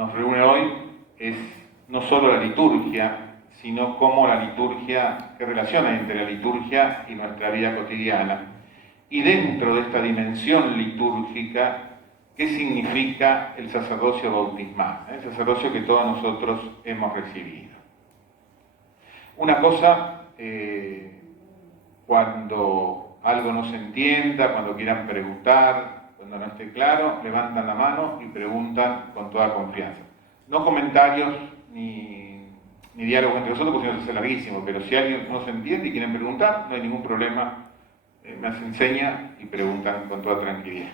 nos reúne hoy es no solo la liturgia, sino cómo la liturgia, qué relación hay entre la liturgia y nuestra vida cotidiana. Y dentro de esta dimensión litúrgica, ¿qué significa el sacerdocio bautismal? El sacerdocio que todos nosotros hemos recibido. Una cosa, cuando algo no se entienda, cuando quieran preguntar, cuando no esté claro, levantan la mano y preguntan con toda confianza. No comentarios ni diálogos entre nosotros, porque si no se hace larguísimo, pero si alguien no se entiende y quieren preguntar, no hay ningún problema. Me hacen seña y preguntan con toda tranquilidad.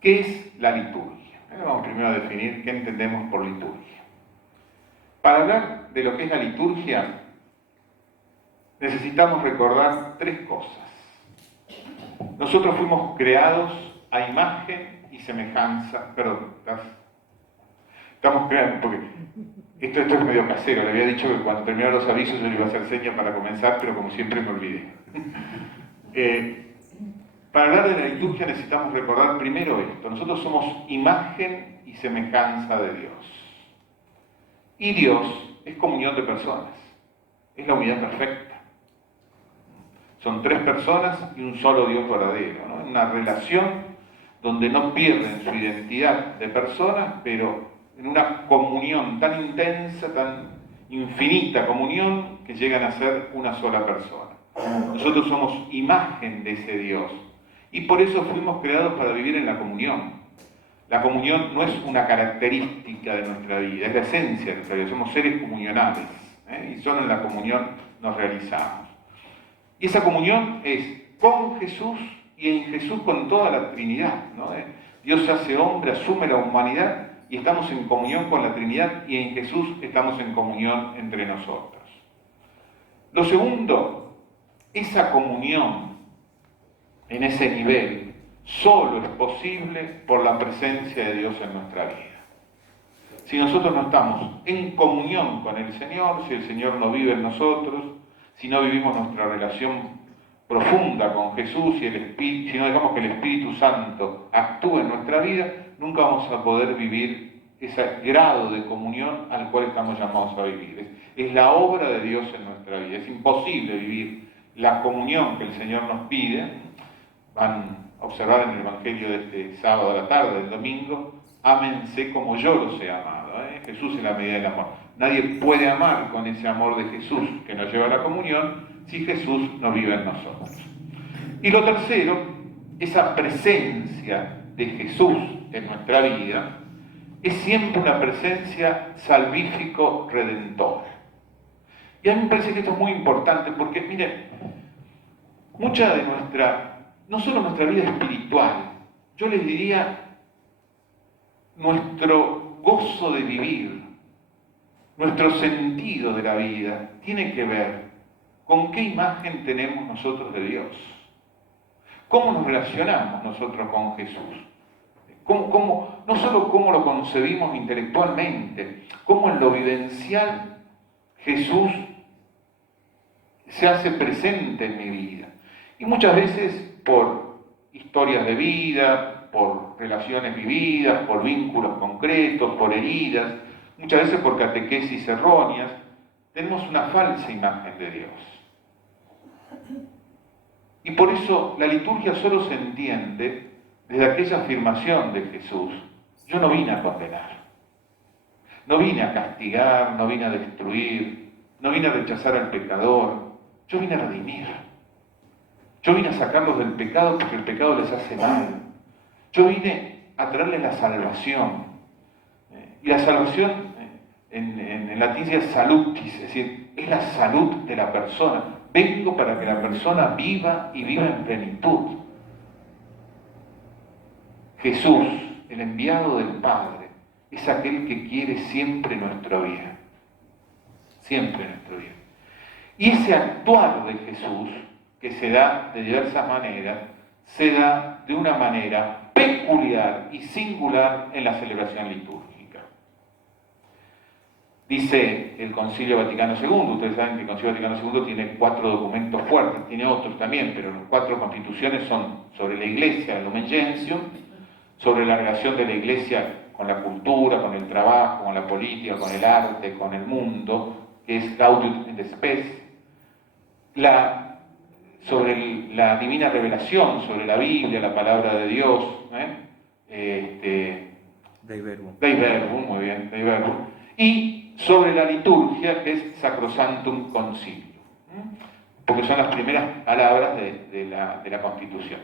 ¿Qué es la liturgia? Vamos primero a definir qué entendemos por liturgia. Para hablar de lo que es la liturgia, necesitamos recordar tres cosas. Nosotros fuimos creados a imagen y semejanza, perdón, estamos creados, porque esto es medio casero, le había dicho que cuando terminara los avisos yo le iba a hacer señas para comenzar, pero como siempre me olvidé. Para hablar de la liturgia necesitamos recordar primero esto. Nosotros somos imagen y semejanza de Dios. Y Dios es comunión de personas. Es la unidad perfecta. Son tres personas y un solo Dios verdadero, ¿no? Una relación donde no pierden su identidad de personas, pero en una comunión tan intensa, tan infinita comunión, que llegan a ser una sola persona. Nosotros somos imagen de ese Dios. Y por eso fuimos creados para vivir en la comunión. La comunión no es una característica de nuestra vida, es la esencia de nuestra vida. Somos seres comunionales, y solo en la comunión nos realizamos. Y esa comunión es con Jesús y en Jesús con toda la Trinidad, ¿no? Dios se hace hombre, asume la humanidad y estamos en comunión con la Trinidad y en Jesús estamos en comunión entre nosotros. Lo segundo, esa comunión en ese nivel solo es posible por la presencia de Dios en nuestra vida. Si nosotros no estamos en comunión con el Señor, si el Señor no vive en nosotros, si no vivimos nuestra relación profunda con Jesús y el Espíritu, si no dejamos que el Espíritu Santo actúe en nuestra vida, nunca vamos a poder vivir ese grado de comunión al cual estamos llamados a vivir. Es la obra de Dios en nuestra vida. Es imposible vivir la comunión que el Señor nos pide. Van a observar en el Evangelio de este sábado a la tarde, del domingo, ámense como yo los he amado. Jesús es la medida del amor. Nadie puede amar con ese amor de Jesús que nos lleva a la comunión si Jesús no vive en nosotros. Y lo tercero, esa presencia de Jesús en nuestra vida es siempre una presencia salvífico-redentora. Y a mí me parece que esto es muy importante porque, miren, mucha de no solo nuestra vida espiritual, yo les diría nuestro gozo de vivir, nuestro sentido de la vida, tiene que ver con qué imagen tenemos nosotros de Dios. ¿Cómo nos relacionamos nosotros con Jesús? No solo cómo lo concebimos intelectualmente, cómo en lo vivencial Jesús se hace presente en mi vida. Y muchas veces por historias de vida, por relaciones vividas, por vínculos concretos, por heridas, muchas veces por catequesis erróneas, tenemos una falsa imagen de Dios. Y por eso la liturgia solo se entiende desde aquella afirmación de Jesús: yo no vine a condenar, no vine a castigar, no vine a destruir, no vine a rechazar al pecador, yo vine a redimir. Yo vine a sacarlos del pecado porque el pecado les hace mal. Yo vine a traerles la salvación. Y la salvación en latín es salutis, es decir, es la salud de la persona. Vengo para que la persona viva y viva en plenitud. Jesús, el enviado del Padre, es aquel que quiere siempre nuestra vida. Siempre nuestra vida. Y ese actuar de Jesús, que se da de diversas maneras, se da de una manera peculiar y singular en la celebración litúrgica. Dice el Concilio Vaticano II, ustedes saben que el Concilio Vaticano II tiene 4 documentos fuertes, tiene otros también, pero las 4 constituciones son sobre la Iglesia, el Lumen Gentium, sobre la relación de la Iglesia con la cultura, con el trabajo, con la política, con el arte, con el mundo, que es Gaudium et Spes, sobre la divina revelación, sobre la Biblia, la palabra de Dios, Dei Verbum. Dei Verbum, muy bien, Dei Verbum, y sobre la liturgia, que es Sacrosanctum Concilium, porque son las primeras palabras de la Constitución.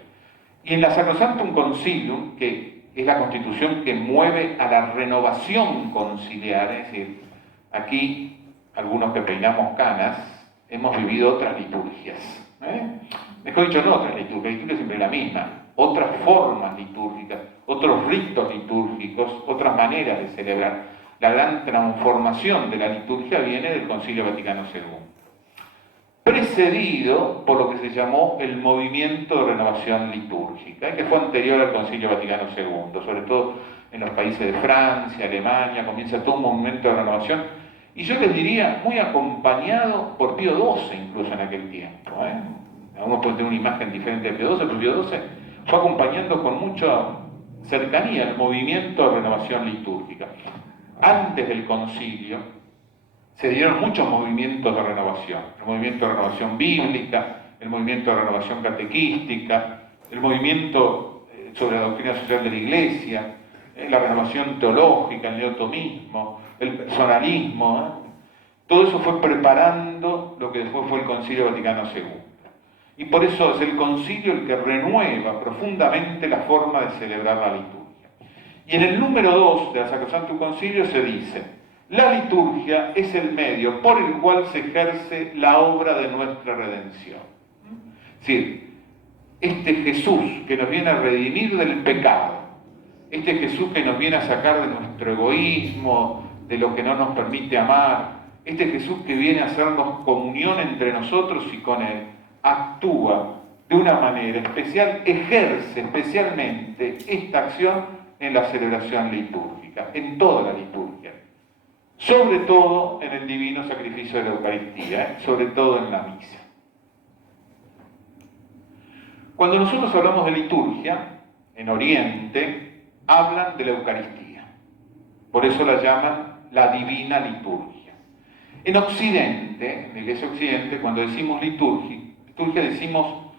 Y en la Sacrosanctum Concilium, que es la Constitución que mueve a la renovación conciliar, es decir, aquí algunos que peinamos canas hemos vivido otras liturgias, mejor dicho, no otras liturgias, la liturgia es siempre la misma, otras formas litúrgicas, otros ritos litúrgicos, otras maneras de celebrar. La gran transformación de la liturgia viene del Concilio Vaticano II, precedido por lo que se llamó el movimiento de renovación litúrgica, que fue anterior al Concilio Vaticano II, sobre todo en los países de Francia, Alemania, comienza todo un movimiento de renovación, y yo les diría, muy acompañado por Pío XII, incluso en aquel tiempo. Algunos pueden tener una imagen diferente de Pío XII, pero Pío XII fue acompañando con mucha cercanía el movimiento de renovación litúrgica. Antes del concilio se dieron muchos movimientos de renovación, el movimiento de renovación bíblica, el movimiento de renovación catequística, el movimiento sobre la doctrina social de la Iglesia, la renovación teológica, el neotomismo, el personalismo, todo eso fue preparando lo que después fue el Concilio Vaticano II. Y por eso es el concilio el que renueva profundamente la forma de celebrar la liturgia. Y en el número 2 de la Sacrosanctum Concilio se dice: la liturgia es el medio por el cual se ejerce la obra de nuestra redención. Es decir, este Jesús que nos viene a redimir del pecado, este Jesús que nos viene a sacar de nuestro egoísmo, de lo que no nos permite amar, este Jesús que viene a hacernos comunión entre nosotros y con Él, actúa de una manera especial, ejerce especialmente esta acción en la celebración litúrgica, en toda la liturgia, sobre todo en el divino sacrificio de la Eucaristía, sobre todo en la misa. Cuando nosotros hablamos de liturgia, en Oriente, hablan de la Eucaristía, por eso la llaman la divina liturgia. En Occidente, en la Iglesia Occidente, cuando decimos liturgia decimos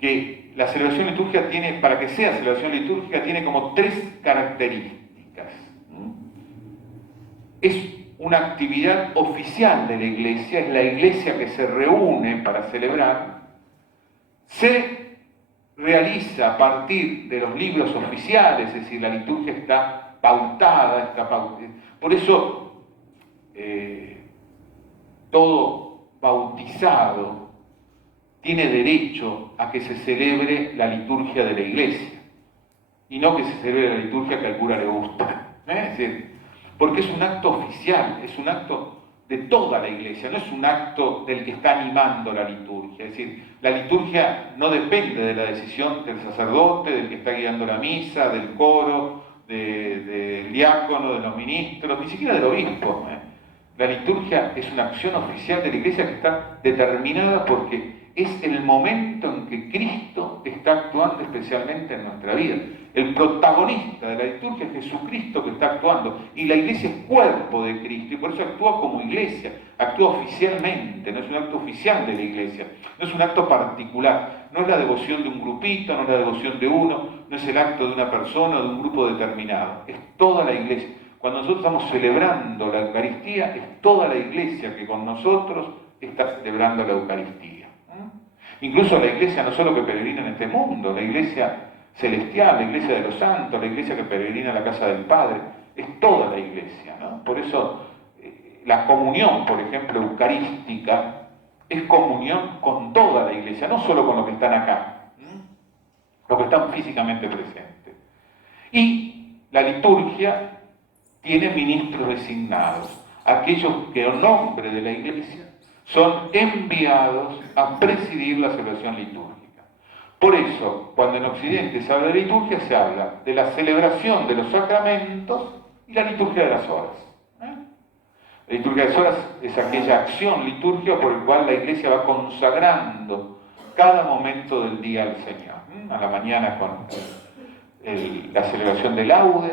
que la celebración litúrgica tiene, para que sea celebración litúrgica, tiene como 3 características. Es una actividad oficial de la Iglesia, es la Iglesia que se reúne para celebrar, se realiza a partir de los libros oficiales, es decir, la liturgia está pautada, por eso todo bautizado tiene derecho a que se celebre la liturgia de la Iglesia y no que se celebre la liturgia que al cura le gusta. Es decir, porque es un acto oficial, es un acto de toda la Iglesia, no es un acto del que está animando la liturgia. Es decir, la liturgia no depende de la decisión del sacerdote, del que está guiando la misa, del coro, del diácono, de los ministros, ni siquiera del obispo. La liturgia es una acción oficial de la Iglesia que está determinada porque es el momento en que Cristo está actuando especialmente en nuestra vida. El protagonista de la liturgia es Jesucristo que está actuando, y la Iglesia es cuerpo de Cristo, y por eso actúa como Iglesia, actúa oficialmente, no es un acto oficial de la Iglesia, no es un acto particular, no es la devoción de un grupito, no es la devoción de uno, no es el acto de una persona o de un grupo determinado, es toda la Iglesia. Cuando nosotros estamos celebrando la Eucaristía, es toda la Iglesia que con nosotros está celebrando la Eucaristía. Incluso la Iglesia no solo que peregrina en este mundo, la Iglesia celestial, la Iglesia de los santos, la Iglesia que peregrina a la casa del Padre, es toda la Iglesia, ¿no? Por eso la comunión, por ejemplo, eucarística, es comunión con toda la Iglesia, no solo con los que están acá, los que están físicamente presentes. Y la liturgia tiene ministros designados, aquellos que en nombre de la Iglesia son enviados a presidir la celebración litúrgica. Por eso, cuando en Occidente se habla de liturgia, se habla de la celebración de los sacramentos y la liturgia de las horas. La liturgia de las horas es aquella acción litúrgica por la cual la Iglesia va consagrando cada momento del día al Señor. A la mañana con la celebración de laudes,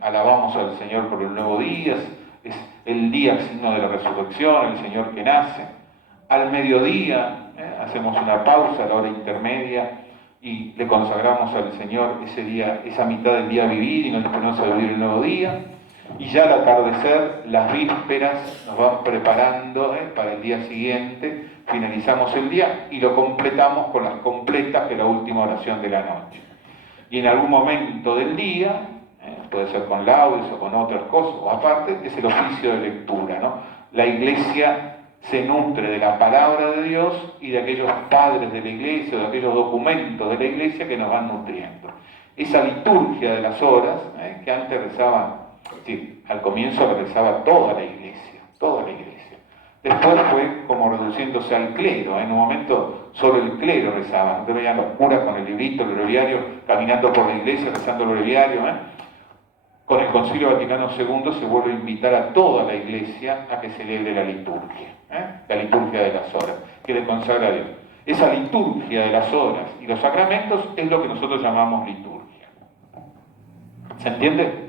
alabamos al Señor por el nuevo día, es el día signo de la resurrección, el Señor que nace. Al mediodía hacemos una pausa a la hora intermedia y le consagramos al Señor ese día, esa mitad del día a vivir y nos disponemos a vivir el nuevo día. Y ya al atardecer, las vísperas nos van preparando para el día siguiente, finalizamos el día y lo completamos con las completas de la última oración de la noche. Y en algún momento del día, puede ser con laudes o con otras cosas, o aparte, es el oficio de lectura, ¿no? La Iglesia se nutre de la palabra de Dios y de aquellos padres de la Iglesia, de aquellos documentos de la Iglesia que nos van nutriendo. Esa liturgia de las horas, que antes rezaban, sí, al comienzo rezaba toda la Iglesia, toda la Iglesia. Después fue como reduciéndose al clero, en un momento solo el clero rezaba, no veían los curas con el librito, el breviario, caminando por la iglesia, rezando el breviario. Con el Concilio Vaticano II se vuelve a invitar a toda la iglesia a que celebre la liturgia de las horas, que le consagra a Dios. Esa liturgia de las horas y los sacramentos es lo que nosotros llamamos liturgia. ¿Se entiende?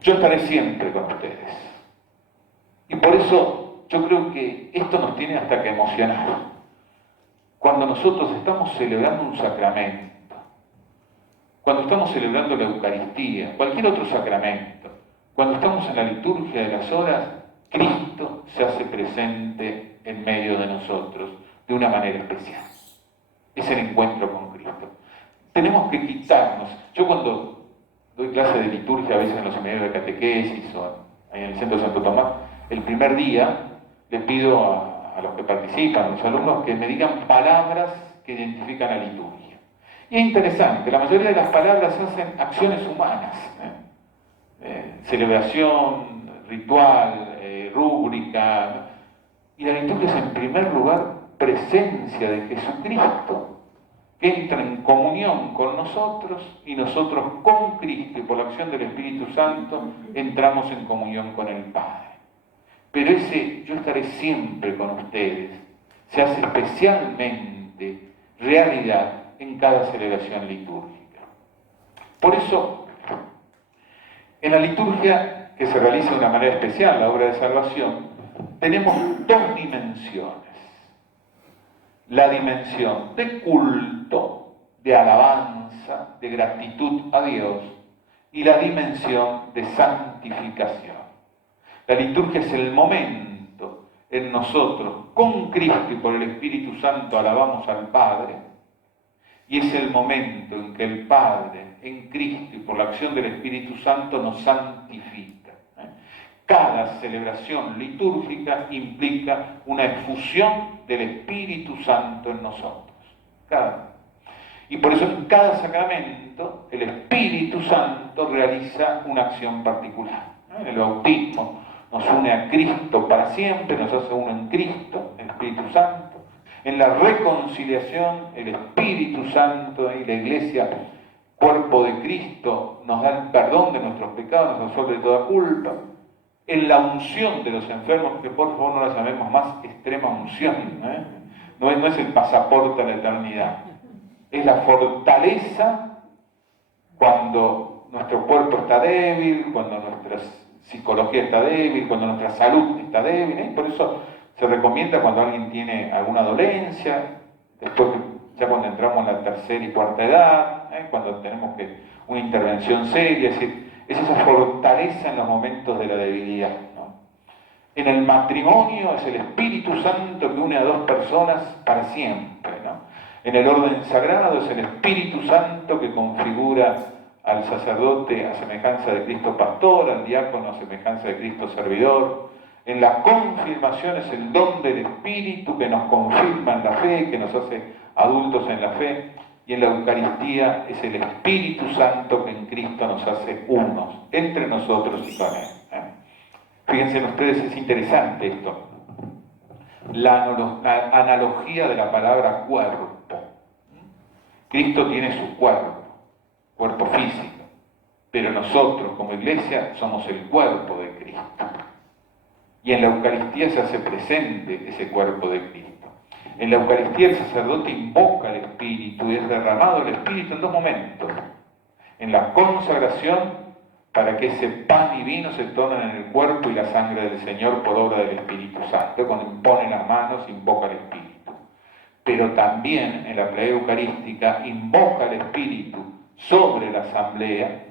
Yo estaré siempre con ustedes. Y por eso yo creo que esto nos tiene hasta que emocionar. Cuando nosotros estamos celebrando un sacramento, cuando estamos celebrando la Eucaristía, cualquier otro sacramento, cuando estamos en la liturgia de las horas, Cristo se hace presente en medio de nosotros de una manera especial. Es el encuentro con Cristo. Tenemos que quitarnos. Yo cuando doy clase de liturgia, a veces en los seminarios de catequesis o en el Centro Santo Tomás, el primer día le pido a los que participan, a los alumnos, que me digan palabras que identifican la liturgia. Y es interesante, la mayoría de las palabras hacen acciones humanas. Celebración, ritual, rúbrica. Y la liturgia es en primer lugar presencia de Jesucristo, que entra en comunión con nosotros y nosotros con Cristo y por la acción del Espíritu Santo entramos en comunión con el Padre. Pero ese yo estaré siempre con ustedes se hace especialmente realidad en cada celebración litúrgica. Por eso, en la liturgia que se realiza de una manera especial, la obra de salvación, tenemos dos dimensiones. La dimensión de culto, de alabanza, de gratitud a Dios, y la dimensión de santificación. La liturgia es el momento en nosotros, con Cristo y por el Espíritu Santo, alabamos al Padre, y es el momento en que el Padre, en Cristo y por la acción del Espíritu Santo, nos santifica. Cada celebración litúrgica implica una efusión del Espíritu Santo en nosotros. Y por eso en cada sacramento el Espíritu Santo realiza una acción particular. En el bautismo nos une a Cristo para siempre, nos hace uno en Cristo, el Espíritu Santo. En la reconciliación, el Espíritu Santo y la Iglesia, cuerpo de Cristo, nos da el perdón de nuestros pecados, nos resuelve toda culpa. En la unción de los enfermos, que por favor no la llamemos más extrema unción, no es el pasaporte a la eternidad, es la fortaleza cuando nuestro cuerpo está débil, cuando nuestra psicología está débil, cuando nuestra salud está débil, por eso se recomienda cuando alguien tiene alguna dolencia, después ya cuando entramos en la tercera y cuarta edad, cuando tenemos una intervención seria, es decir, es esa fortaleza en los momentos de la debilidad, ¿no? En el matrimonio es el Espíritu Santo que une a dos personas para siempre, ¿no? En el orden sagrado es el Espíritu Santo que configura al sacerdote a semejanza de Cristo pastor, al diácono a semejanza de Cristo servidor. En la confirmación es el don del Espíritu que nos confirma en la fe, que nos hace adultos en la fe. Y en la Eucaristía es el Espíritu Santo que en Cristo nos hace unos, entre nosotros y con Él. Fíjense ustedes, es interesante esto. La analogía de la palabra cuerpo. Cristo tiene su cuerpo físico, pero nosotros como iglesia somos el cuerpo de Cristo. Y en la Eucaristía se hace presente ese cuerpo de Cristo. En la Eucaristía el sacerdote invoca al Espíritu y es derramado el Espíritu en dos momentos. En la consagración, para que ese pan y vino se tornen en el cuerpo y la sangre del Señor por obra del Espíritu Santo. Cuando impone las manos, invoca al Espíritu. Pero también en la plegaria eucarística invoca al Espíritu sobre la asamblea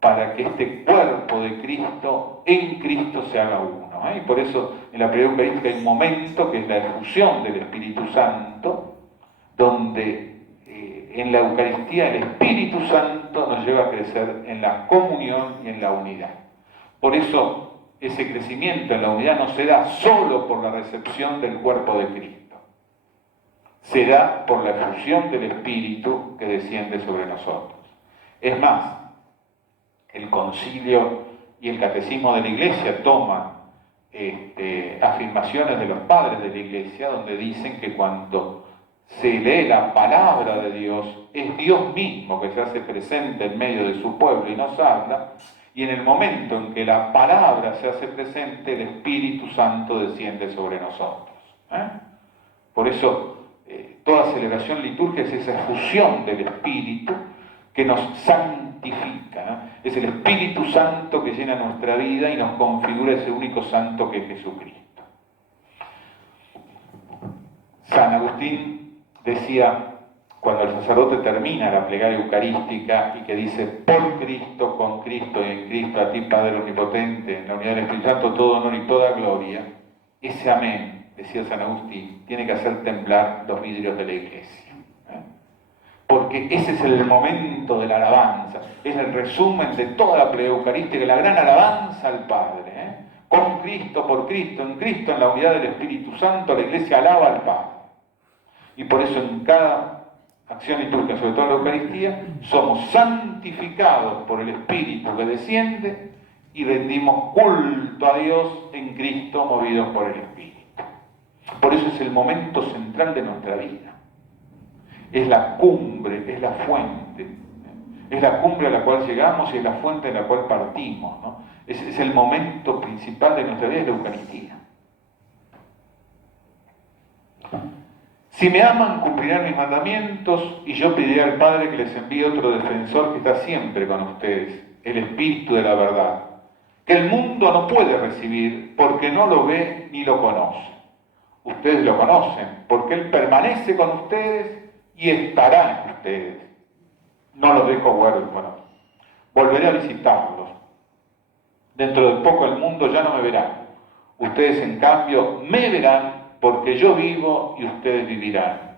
para que este cuerpo de Cristo, en Cristo se haga uno. Y por eso en la plegaria eucarística hay un momento que es la efusión del Espíritu Santo, donde en la Eucaristía el Espíritu Santo nos lleva a crecer en la comunión y en la unidad. Por eso ese crecimiento en la unidad no se da solo por la recepción del cuerpo de Cristo, se da por la efusión del Espíritu que desciende sobre nosotros. Es más, el concilio y el catecismo de la Iglesia toman afirmaciones de los padres de la Iglesia donde dicen que cuando se lee la palabra de Dios, es Dios mismo que se hace presente en medio de su pueblo y nos habla, y en el momento en que la palabra se hace presente, el Espíritu Santo desciende sobre nosotros. Por eso, toda celebración litúrgica es esa fusión del Espíritu que nos santifica. Es el Espíritu Santo que llena nuestra vida y nos configura ese único santo que es Jesucristo. San Agustín decía, cuando el sacerdote termina la plegaria eucarística y que dice, por Cristo, con Cristo y en Cristo, a ti Padre Omnipotente, en la unidad del Espíritu Santo, todo honor y toda gloria, ese amén, decía San Agustín, tiene que hacer temblar los vidrios de la iglesia. Porque ese es el momento de la alabanza, es el resumen de toda la plegaria eucarística, la gran alabanza al Padre. Con Cristo, por Cristo, en la unidad del Espíritu Santo, la iglesia alaba al Padre. Y por eso en cada acción litúrgica, sobre todo en la Eucaristía, somos santificados por el Espíritu que desciende y rendimos culto a Dios en Cristo, movidos por el Espíritu. Por eso es el momento central de nuestra vida. Es la cumbre, es la fuente. Es la cumbre a la cual llegamos y es la fuente en la cual partimos, ¿no? Es el momento principal de nuestra vida, es la Eucaristía. Si me aman, cumplirán mis mandamientos, y yo pediré al Padre que les envíe otro defensor que está siempre con ustedes, el Espíritu de la verdad, que el mundo no puede recibir porque no lo ve ni lo conoce. Ustedes lo conocen, porque Él permanece con ustedes y estará en ustedes. No los dejo huérfanos. Volveré a visitarlos. Dentro de poco el mundo ya no me verá. Ustedes, en cambio, me verán, porque yo vivo y ustedes vivirán.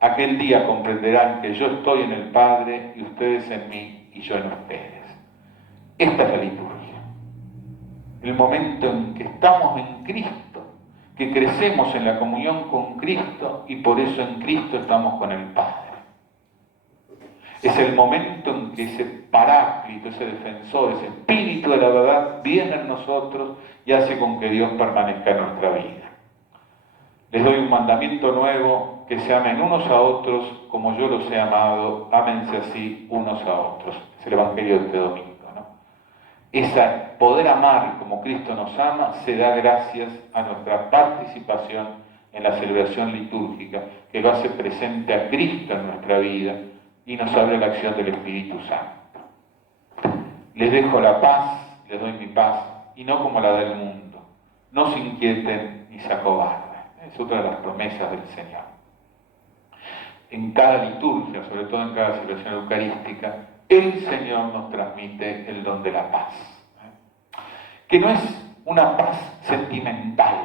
Aquel día comprenderán que yo estoy en el Padre y ustedes en mí y yo en ustedes. Esta es la liturgia. El momento en que estamos en Cristo, que crecemos en la comunión con Cristo y por eso en Cristo estamos con el Padre. Es el momento en que ese paráclito, ese defensor, ese Espíritu de la verdad viene en nosotros y hace con que Dios permanezca en nuestra vida. Les doy un mandamiento nuevo, que se amen unos a otros como yo los he amado, ámense así unos a otros. Es el Evangelio de este domingo, ¿no? Poder amar como Cristo nos ama se da gracias a nuestra participación en la celebración litúrgica, que lo hace presente a Cristo en nuestra vida y nos abre la acción del Espíritu Santo. Les dejo la paz, les doy mi paz, y no como la del mundo. No se inquieten ni se acobarden. Es otra de las promesas del Señor. En cada liturgia, sobre todo en cada celebración eucarística, el Señor nos transmite el don de la paz. Que no es una paz sentimental.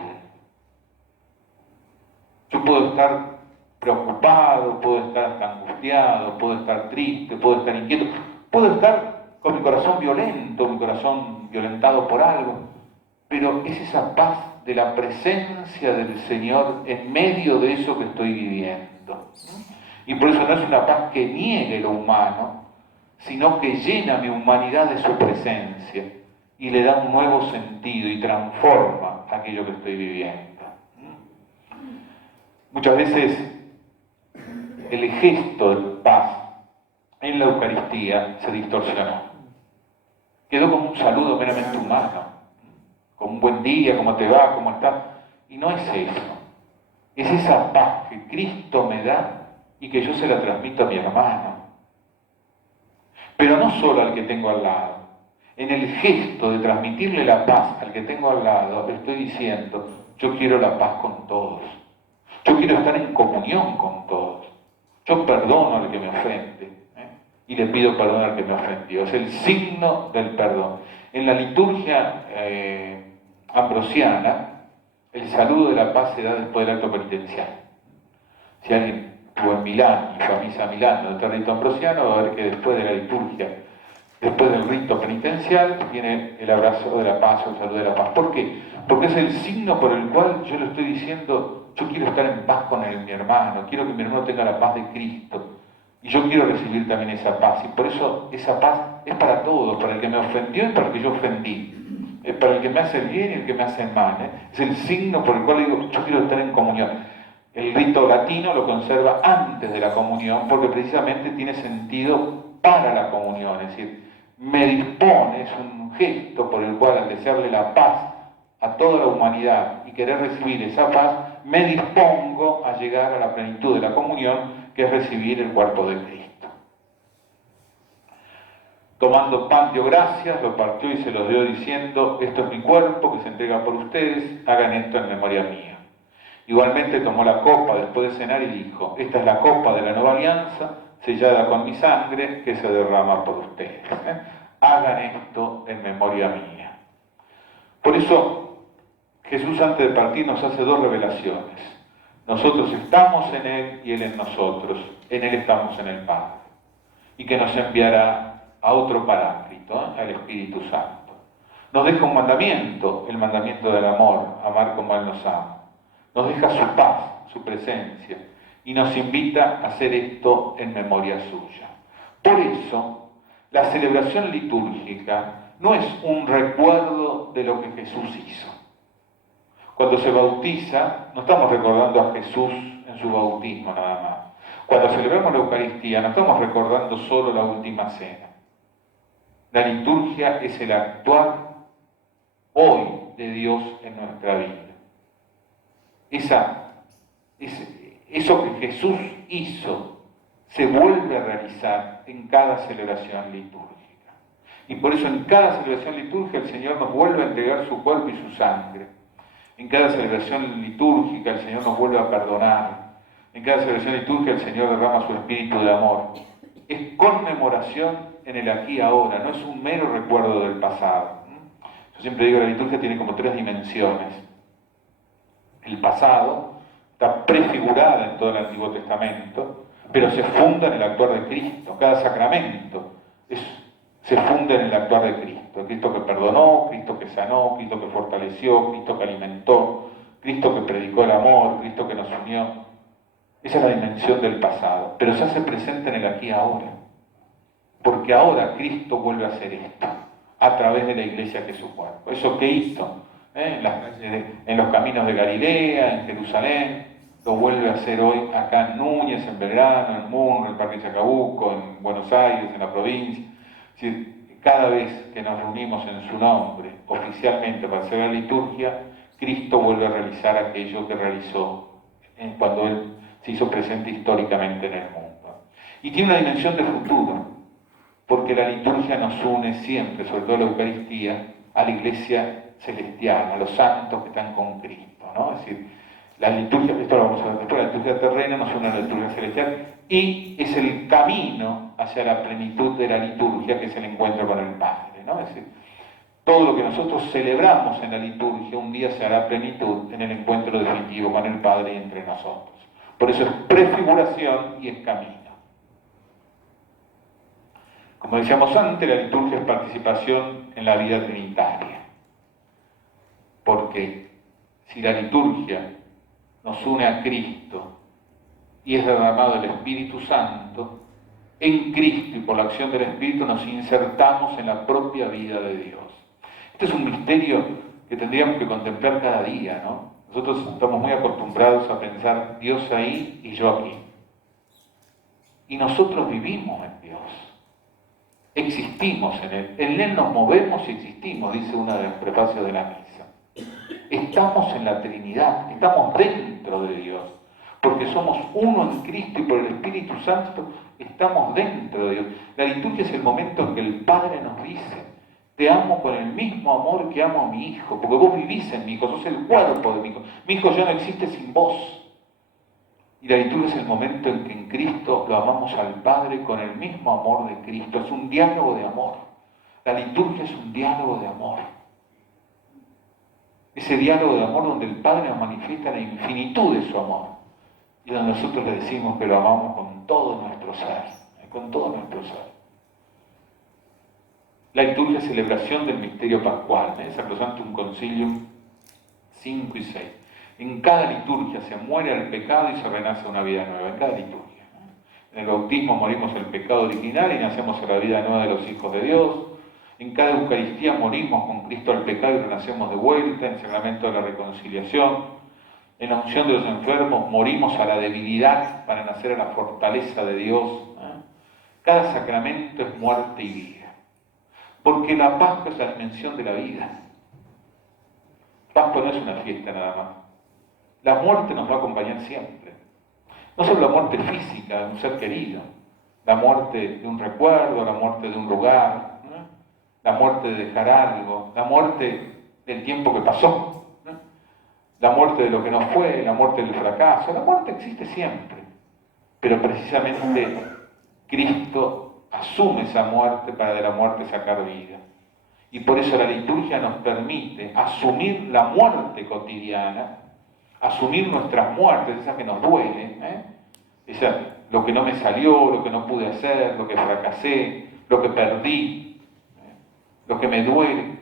Yo puedo estar preocupado, puedo estar hasta angustiado, puedo estar triste, puedo estar inquieto, puedo estar con mi corazón violento, mi corazón violentado por algo, pero es esa paz de la presencia del Señor en medio de eso que estoy viviendo. Y por eso no es una paz que niegue lo humano, sino que llena mi humanidad de su presencia y le da un nuevo sentido y transforma aquello que estoy viviendo. Muchas veces el gesto de paz en la Eucaristía se distorsionó. Quedó como un saludo meramente humano, como un buen día, ¿cómo te va? ¿Cómo estás? Y no es eso. Es esa paz que Cristo me da y que yo se la transmito a mi hermano. Pero no solo al que tengo al lado. En el gesto de transmitirle la paz al que tengo al lado, le estoy diciendo, yo quiero la paz con todos. Yo quiero estar en comunión con todos. Yo perdono al que me ofende, y le pido perdón al que me ofendió. Es el signo del perdón. En la liturgia ambrosiana, el saludo de la paz se da después del acto penitencial. Si alguien estuvo en Milán y fue a misa a Milán, donde está el rito ambrosiano, va a ver que después de la liturgia, después del rito penitencial, viene el abrazo de la paz o el saludo de la paz. ¿Por qué? Porque es el signo por el cual yo le estoy diciendo, yo quiero estar en paz con mi hermano, quiero que mi hermano tenga la paz de Cristo. Y yo quiero recibir también esa paz. Y por eso esa paz es para todos, para el que me ofendió y para el que yo ofendí. Es para el que me hace el bien y el que me hace el mal. Es el signo por el cual digo, yo quiero estar en comunión. El rito latino lo conserva antes de la comunión porque precisamente tiene sentido para la comunión. Es decir, me dispone, es un gesto por el cual al desearle la paz a toda la humanidad y querer recibir esa paz, me dispongo a llegar a la plenitud de la comunión, que es recibir el cuerpo de Cristo. Tomando pan dio gracias, lo partió y se los dio diciendo, esto es mi cuerpo que se entrega por ustedes, hagan esto en memoria mía. Igualmente tomó la copa después de cenar y dijo, esta es la copa de la nueva alianza, sellada con mi sangre, que se derrama por ustedes. Hagan esto en memoria mía. Por eso, Jesús antes de partir nos hace dos revelaciones. Nosotros estamos en Él y Él en nosotros. En Él estamos en el Padre. Y que nos enviará a otro Paráclito, al Espíritu Santo. Nos deja un mandamiento, el mandamiento del amor, amar como Él nos ama. Nos deja su paz, su presencia, y nos invita a hacer esto en memoria suya. Por eso, la celebración litúrgica no es un recuerdo de lo que Jesús hizo. Cuando se bautiza, no estamos recordando a Jesús en su bautismo nada más. Cuando celebramos la Eucaristía, no estamos recordando solo la última cena. La liturgia es el actuar hoy de Dios en nuestra vida. Eso que Jesús hizo se vuelve a realizar en cada celebración litúrgica. Y por eso en cada celebración litúrgica el Señor nos vuelve a entregar su cuerpo y su sangre. En cada celebración litúrgica el Señor nos vuelve a perdonar. En cada celebración litúrgica el Señor derrama su espíritu de amor. Es conmemoración en el aquí y ahora, no es un mero recuerdo del pasado. Yo siempre digo que la liturgia tiene como tres dimensiones. El pasado está prefigurada en todo el Antiguo Testamento, pero se funda en el actuar de Cristo. Cada sacramento se funda en el actuar de Cristo. Cristo que perdonó, Cristo que sanó, Cristo que fortaleció, Cristo que alimentó, Cristo que predicó el amor, Cristo que nos unió. Esa es la dimensión del pasado, pero se hace presente en el aquí y ahora. Porque ahora Cristo vuelve a hacer esto, a través de la iglesia que es su cuerpo. Eso que hizo en los caminos de Galilea, en Jerusalén, lo vuelve a hacer hoy acá en Núñez, en Belgrano, en Munro, en el Parque Chacabuco, en Buenos Aires, en la provincia. Es decir, cada vez que nos reunimos en su nombre, oficialmente para hacer la liturgia, Cristo vuelve a realizar aquello que realizó cuando Él se hizo presente históricamente en el mundo. Y tiene una dimensión de futuro, porque la liturgia nos une siempre, sobre todo la Eucaristía, a la iglesia celestial, a los santos que están con Cristo, ¿no? Es decir, la liturgia, esto lo vamos a ver después, la liturgia terrena nos une a la liturgia celestial y es el camino hacia la plenitud de la liturgia, que es el encuentro con el Padre, ¿no? Es decir, todo lo que nosotros celebramos en la liturgia un día se hará plenitud en el encuentro definitivo con el Padre y entre nosotros. Por eso es prefiguración y es camino. Como decíamos antes, la liturgia es participación en la vida trinitaria. Porque si la liturgia nos une a Cristo y es derramado el Espíritu Santo, en Cristo y por la acción del Espíritu nos insertamos en la propia vida de Dios. Este es un misterio que tendríamos que contemplar cada día, ¿no? Nosotros estamos muy acostumbrados a pensar Dios ahí y yo aquí. Y nosotros vivimos en Dios. Existimos en Él nos movemos y existimos, dice una de las prefacios de la misa. Estamos en la Trinidad, estamos dentro de Dios, porque somos uno en Cristo y por el Espíritu Santo estamos dentro de Dios. La liturgia es el momento en que el Padre nos dice: te amo con el mismo amor que amo a mi Hijo, porque vos vivís en mi Hijo, sos el cuerpo de mi Hijo. Mi Hijo ya no existe sin vos. Y la liturgia es el momento en que en Cristo lo amamos al Padre con el mismo amor de Cristo. Es un diálogo de amor. La liturgia es un diálogo de amor. Ese diálogo de amor donde el Padre nos manifiesta la infinitud de su amor. Y donde nosotros le decimos que lo amamos con todo nuestro ser. Con todo nuestro ser. La liturgia es celebración del misterio pascual. Sacrosanctum Concilium 5 y 6. En cada liturgia se muere al pecado y se renace una vida nueva, en cada liturgia. En el bautismo morimos el pecado original y nacemos a la vida nueva de los hijos de Dios. En cada Eucaristía morimos con Cristo al pecado y renacemos de vuelta, en el sacramento de la reconciliación. En la unción de los enfermos morimos a la debilidad para nacer a la fortaleza de Dios. Cada sacramento es muerte y vida. Porque la Pascua es la dimensión de la vida. Pascua no es una fiesta nada más. La muerte nos va a acompañar siempre. No solo la muerte física de un ser querido, la muerte de un recuerdo, la muerte de un lugar, ¿no? La muerte de dejar algo, la muerte del tiempo que pasó, ¿no? La muerte de lo que no fue, la muerte del fracaso. La muerte existe siempre, pero precisamente Cristo asume esa muerte para de la muerte sacar vida. Y por eso la liturgia nos permite asumir la muerte cotidiana, asumir nuestras muertes, esas que nos duelen, lo que no me salió, lo que no pude hacer, lo que fracasé, lo que perdí, lo que me duele,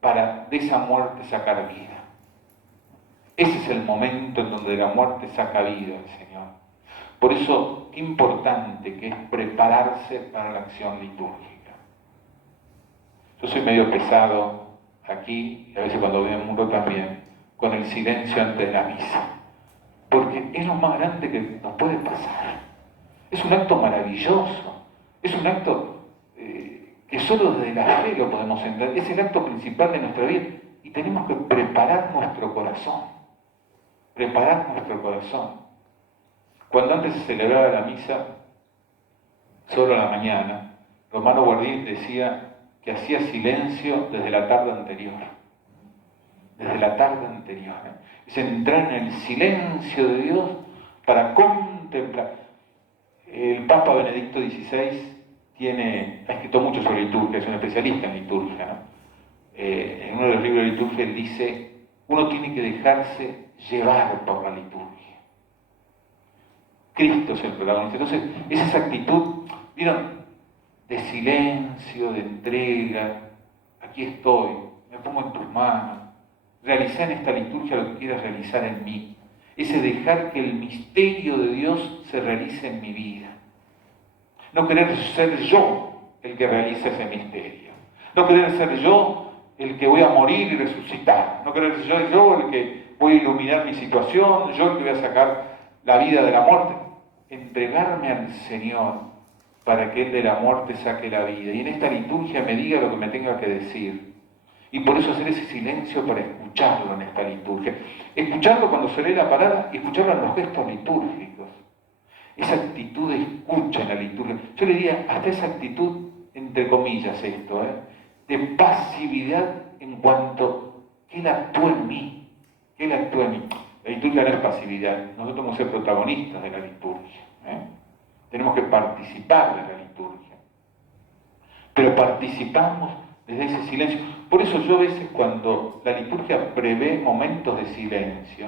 para de esa muerte sacar vida. Ese es el momento en donde la muerte saca vida al Señor. Por eso, qué importante que es prepararse para la acción litúrgica. Yo soy medio pesado aquí, y a veces cuando veo en el mundo también, con el silencio antes de la misa. Porque es lo más grande que nos puede pasar. Es un acto maravilloso. Es un acto que solo desde la fe lo podemos entender. Es el acto principal de nuestra vida. Y tenemos que preparar nuestro corazón. Preparar nuestro corazón. Cuando antes se celebraba la misa, solo a la mañana, Romano Guardini decía que hacía silencio desde la tarde anterior. Desde la tarde anterior. Es entrar en el silencio de Dios para contemplar. El Papa Benedicto XVI ha escrito mucho sobre liturgia, es un especialista en liturgia, ¿no? En uno de los libros de liturgia él dice: uno tiene que dejarse llevar por la liturgia. Cristo es el protagonista. Entonces, es esa actitud, ¿vieron? De silencio, de entrega. Aquí estoy, me pongo en tus manos. Realizar en esta liturgia lo que quieras realizar en mí. Ese dejar que el misterio de Dios se realice en mi vida. No querer ser yo el que realice ese misterio. No querer ser yo el que voy a morir y resucitar. No querer ser yo el que voy a iluminar mi situación, yo el que voy a sacar la vida de la muerte. Entregarme al Señor para que Él de la muerte saque la vida. Y en esta liturgia me diga lo que me tenga que decir. Y por eso hacer ese silencio para escucharlo en esta liturgia. Escucharlo cuando se lee la palabra y escucharlo en los gestos litúrgicos. Esa actitud de escucha en la liturgia. Yo le diría, hasta esa actitud, entre comillas esto, de pasividad en cuanto que Él actúa en mí. Que Él actúa en mí. La liturgia no es pasividad. Nosotros tenemos que ser protagonistas de la liturgia. Tenemos que participar de la liturgia. Pero participamos desde ese silencio. Por eso yo a veces cuando la liturgia prevé momentos de silencio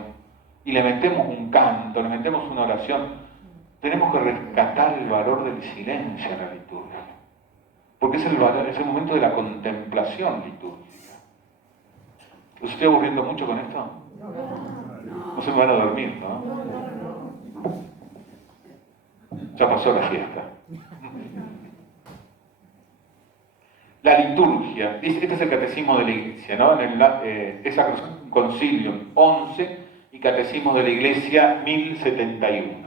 y le metemos un canto, le metemos una oración, tenemos que rescatar el valor del silencio en la liturgia. Porque es el momento de la contemplación litúrgica. ¿Os estoy aburriendo mucho con esto? No se me van a dormir, ¿no? Ya pasó la fiesta. La liturgia, este es el catecismo de la Iglesia, ¿no? Es Concilium 11 y Catecismo de la Iglesia 1071.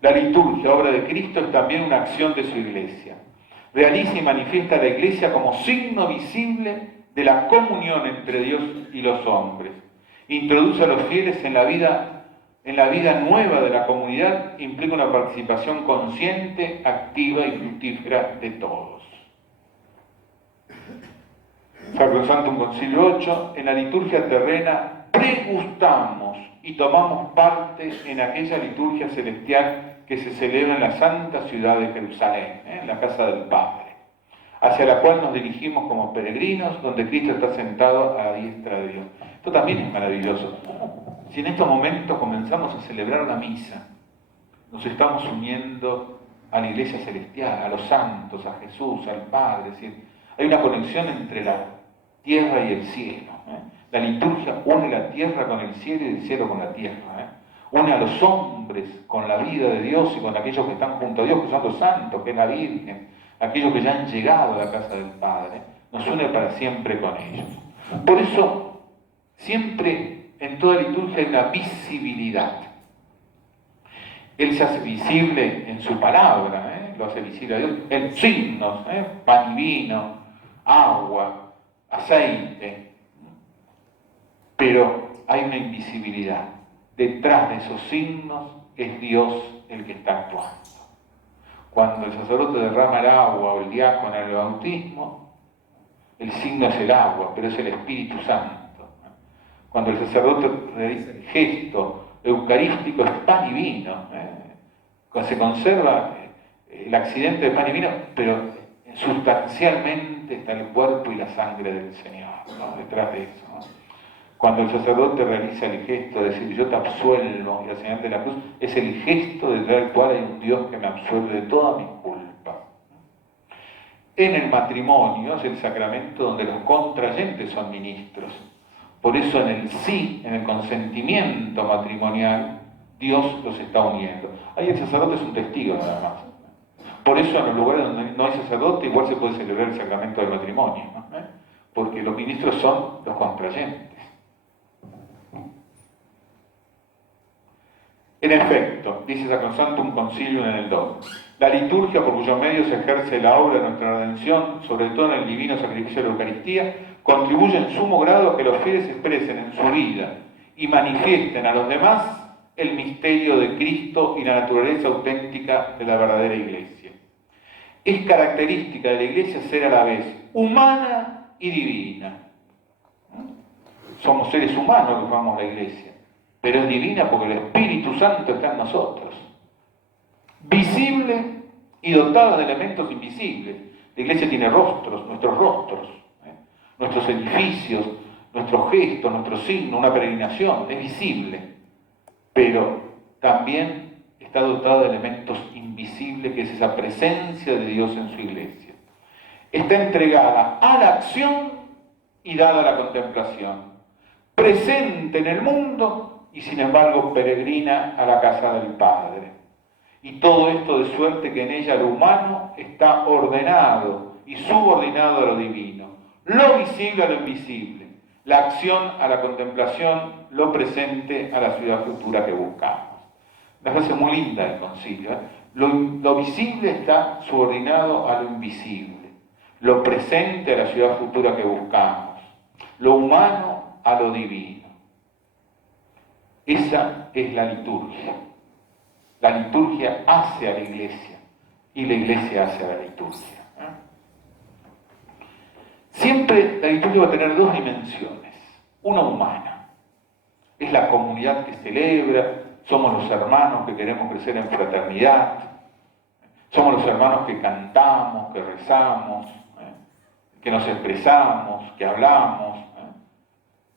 La liturgia, obra de Cristo, es también una acción de su Iglesia. Realiza y manifiesta la Iglesia como signo visible de la comunión entre Dios y los hombres. Introduce a los fieles en la vida nueva de la comunidad, implica una participación consciente, activa y fructífera de todos. Sacrosanctum Concilio 8, en la liturgia terrena pregustamos y tomamos parte en aquella liturgia celestial que se celebra en la santa ciudad de Jerusalén, en la casa del Padre, hacia la cual nos dirigimos como peregrinos, donde Cristo está sentado a la diestra de Dios. Esto también es maravilloso. Si en estos momentos comenzamos a celebrar la misa, nos estamos uniendo a la Iglesia celestial, a los santos, a Jesús, al Padre. Es decir, hay una conexión entre la tierra y el cielo. La liturgia une la tierra con el cielo y el cielo con la tierra. Une a los hombres con la vida de Dios y con aquellos que están junto a Dios, que son los santos, que es la Virgen, aquellos que ya han llegado a la casa del Padre. Nos une para siempre con ellos. Por eso, siempre en toda liturgia hay una visibilidad. Él se hace visible en su palabra, lo hace visible a Dios, en signos, pan y vino, agua, aceite. Pero hay una invisibilidad. Detrás de esos signos es Dios el que está actuando. Cuando el sacerdote derrama el agua o el diácono en el bautismo, el signo es el agua, pero es el Espíritu Santo. Cuando el sacerdote realiza el gesto eucarístico es pan y vino. Se conserva el accidente de pan y vino, pero sustancialmente está el cuerpo y la sangre del Señor, detrás de eso. Cuando el sacerdote realiza el gesto de decir yo te absuelvo, y la señal de la cruz, es el gesto detrás del cual hay un Dios que me absuelve de toda mi culpa. En el matrimonio es el sacramento donde los contrayentes son ministros. Por eso en el sí, en el consentimiento matrimonial, Dios los está uniendo. Ahí el sacerdote es un testigo nada más. Por eso en los lugares donde no hay sacerdote igual se puede celebrar el sacramento del matrimonio, porque los ministros son los contrayentes. En efecto, dice Sacrosanctum Concilium en el 2, la liturgia por cuyo medio se ejerce la obra de nuestra redención, sobre todo en el divino sacrificio de la Eucaristía, contribuye en sumo grado a que los fieles expresen en su vida y manifiesten a los demás el misterio de Cristo y la naturaleza auténtica de la verdadera Iglesia. Es característica de la Iglesia ser a la vez humana y divina. Somos seres humanos que formamos la Iglesia, pero es divina porque el Espíritu Santo está en nosotros. Visible y dotada de elementos invisibles. La Iglesia tiene rostros, nuestros edificios, nuestros gestos, nuestros signos, una peregrinación, es visible, pero también está dotada de elementos invisibles, que es esa presencia de Dios en su Iglesia. Está entregada a la acción y dada a la contemplación, presente en el mundo y sin embargo peregrina a la casa del Padre. Y todo esto de suerte que en ella lo humano está ordenado y subordinado a lo divino, lo visible a lo invisible, la acción a la contemplación, lo presente a la ciudad futura que buscamos. Una frase muy linda del concilio. Lo visible está subordinado a lo invisible, lo presente a la ciudad futura que buscamos, lo humano a lo divino. Esa es la liturgia. La liturgia hace a la Iglesia y la Iglesia hace a la liturgia. Siempre la liturgia va a tener dos dimensiones. Una humana. Es la comunidad que celebra, somos los hermanos que queremos crecer en fraternidad, somos los hermanos que cantamos, que rezamos, que nos expresamos, que hablamos,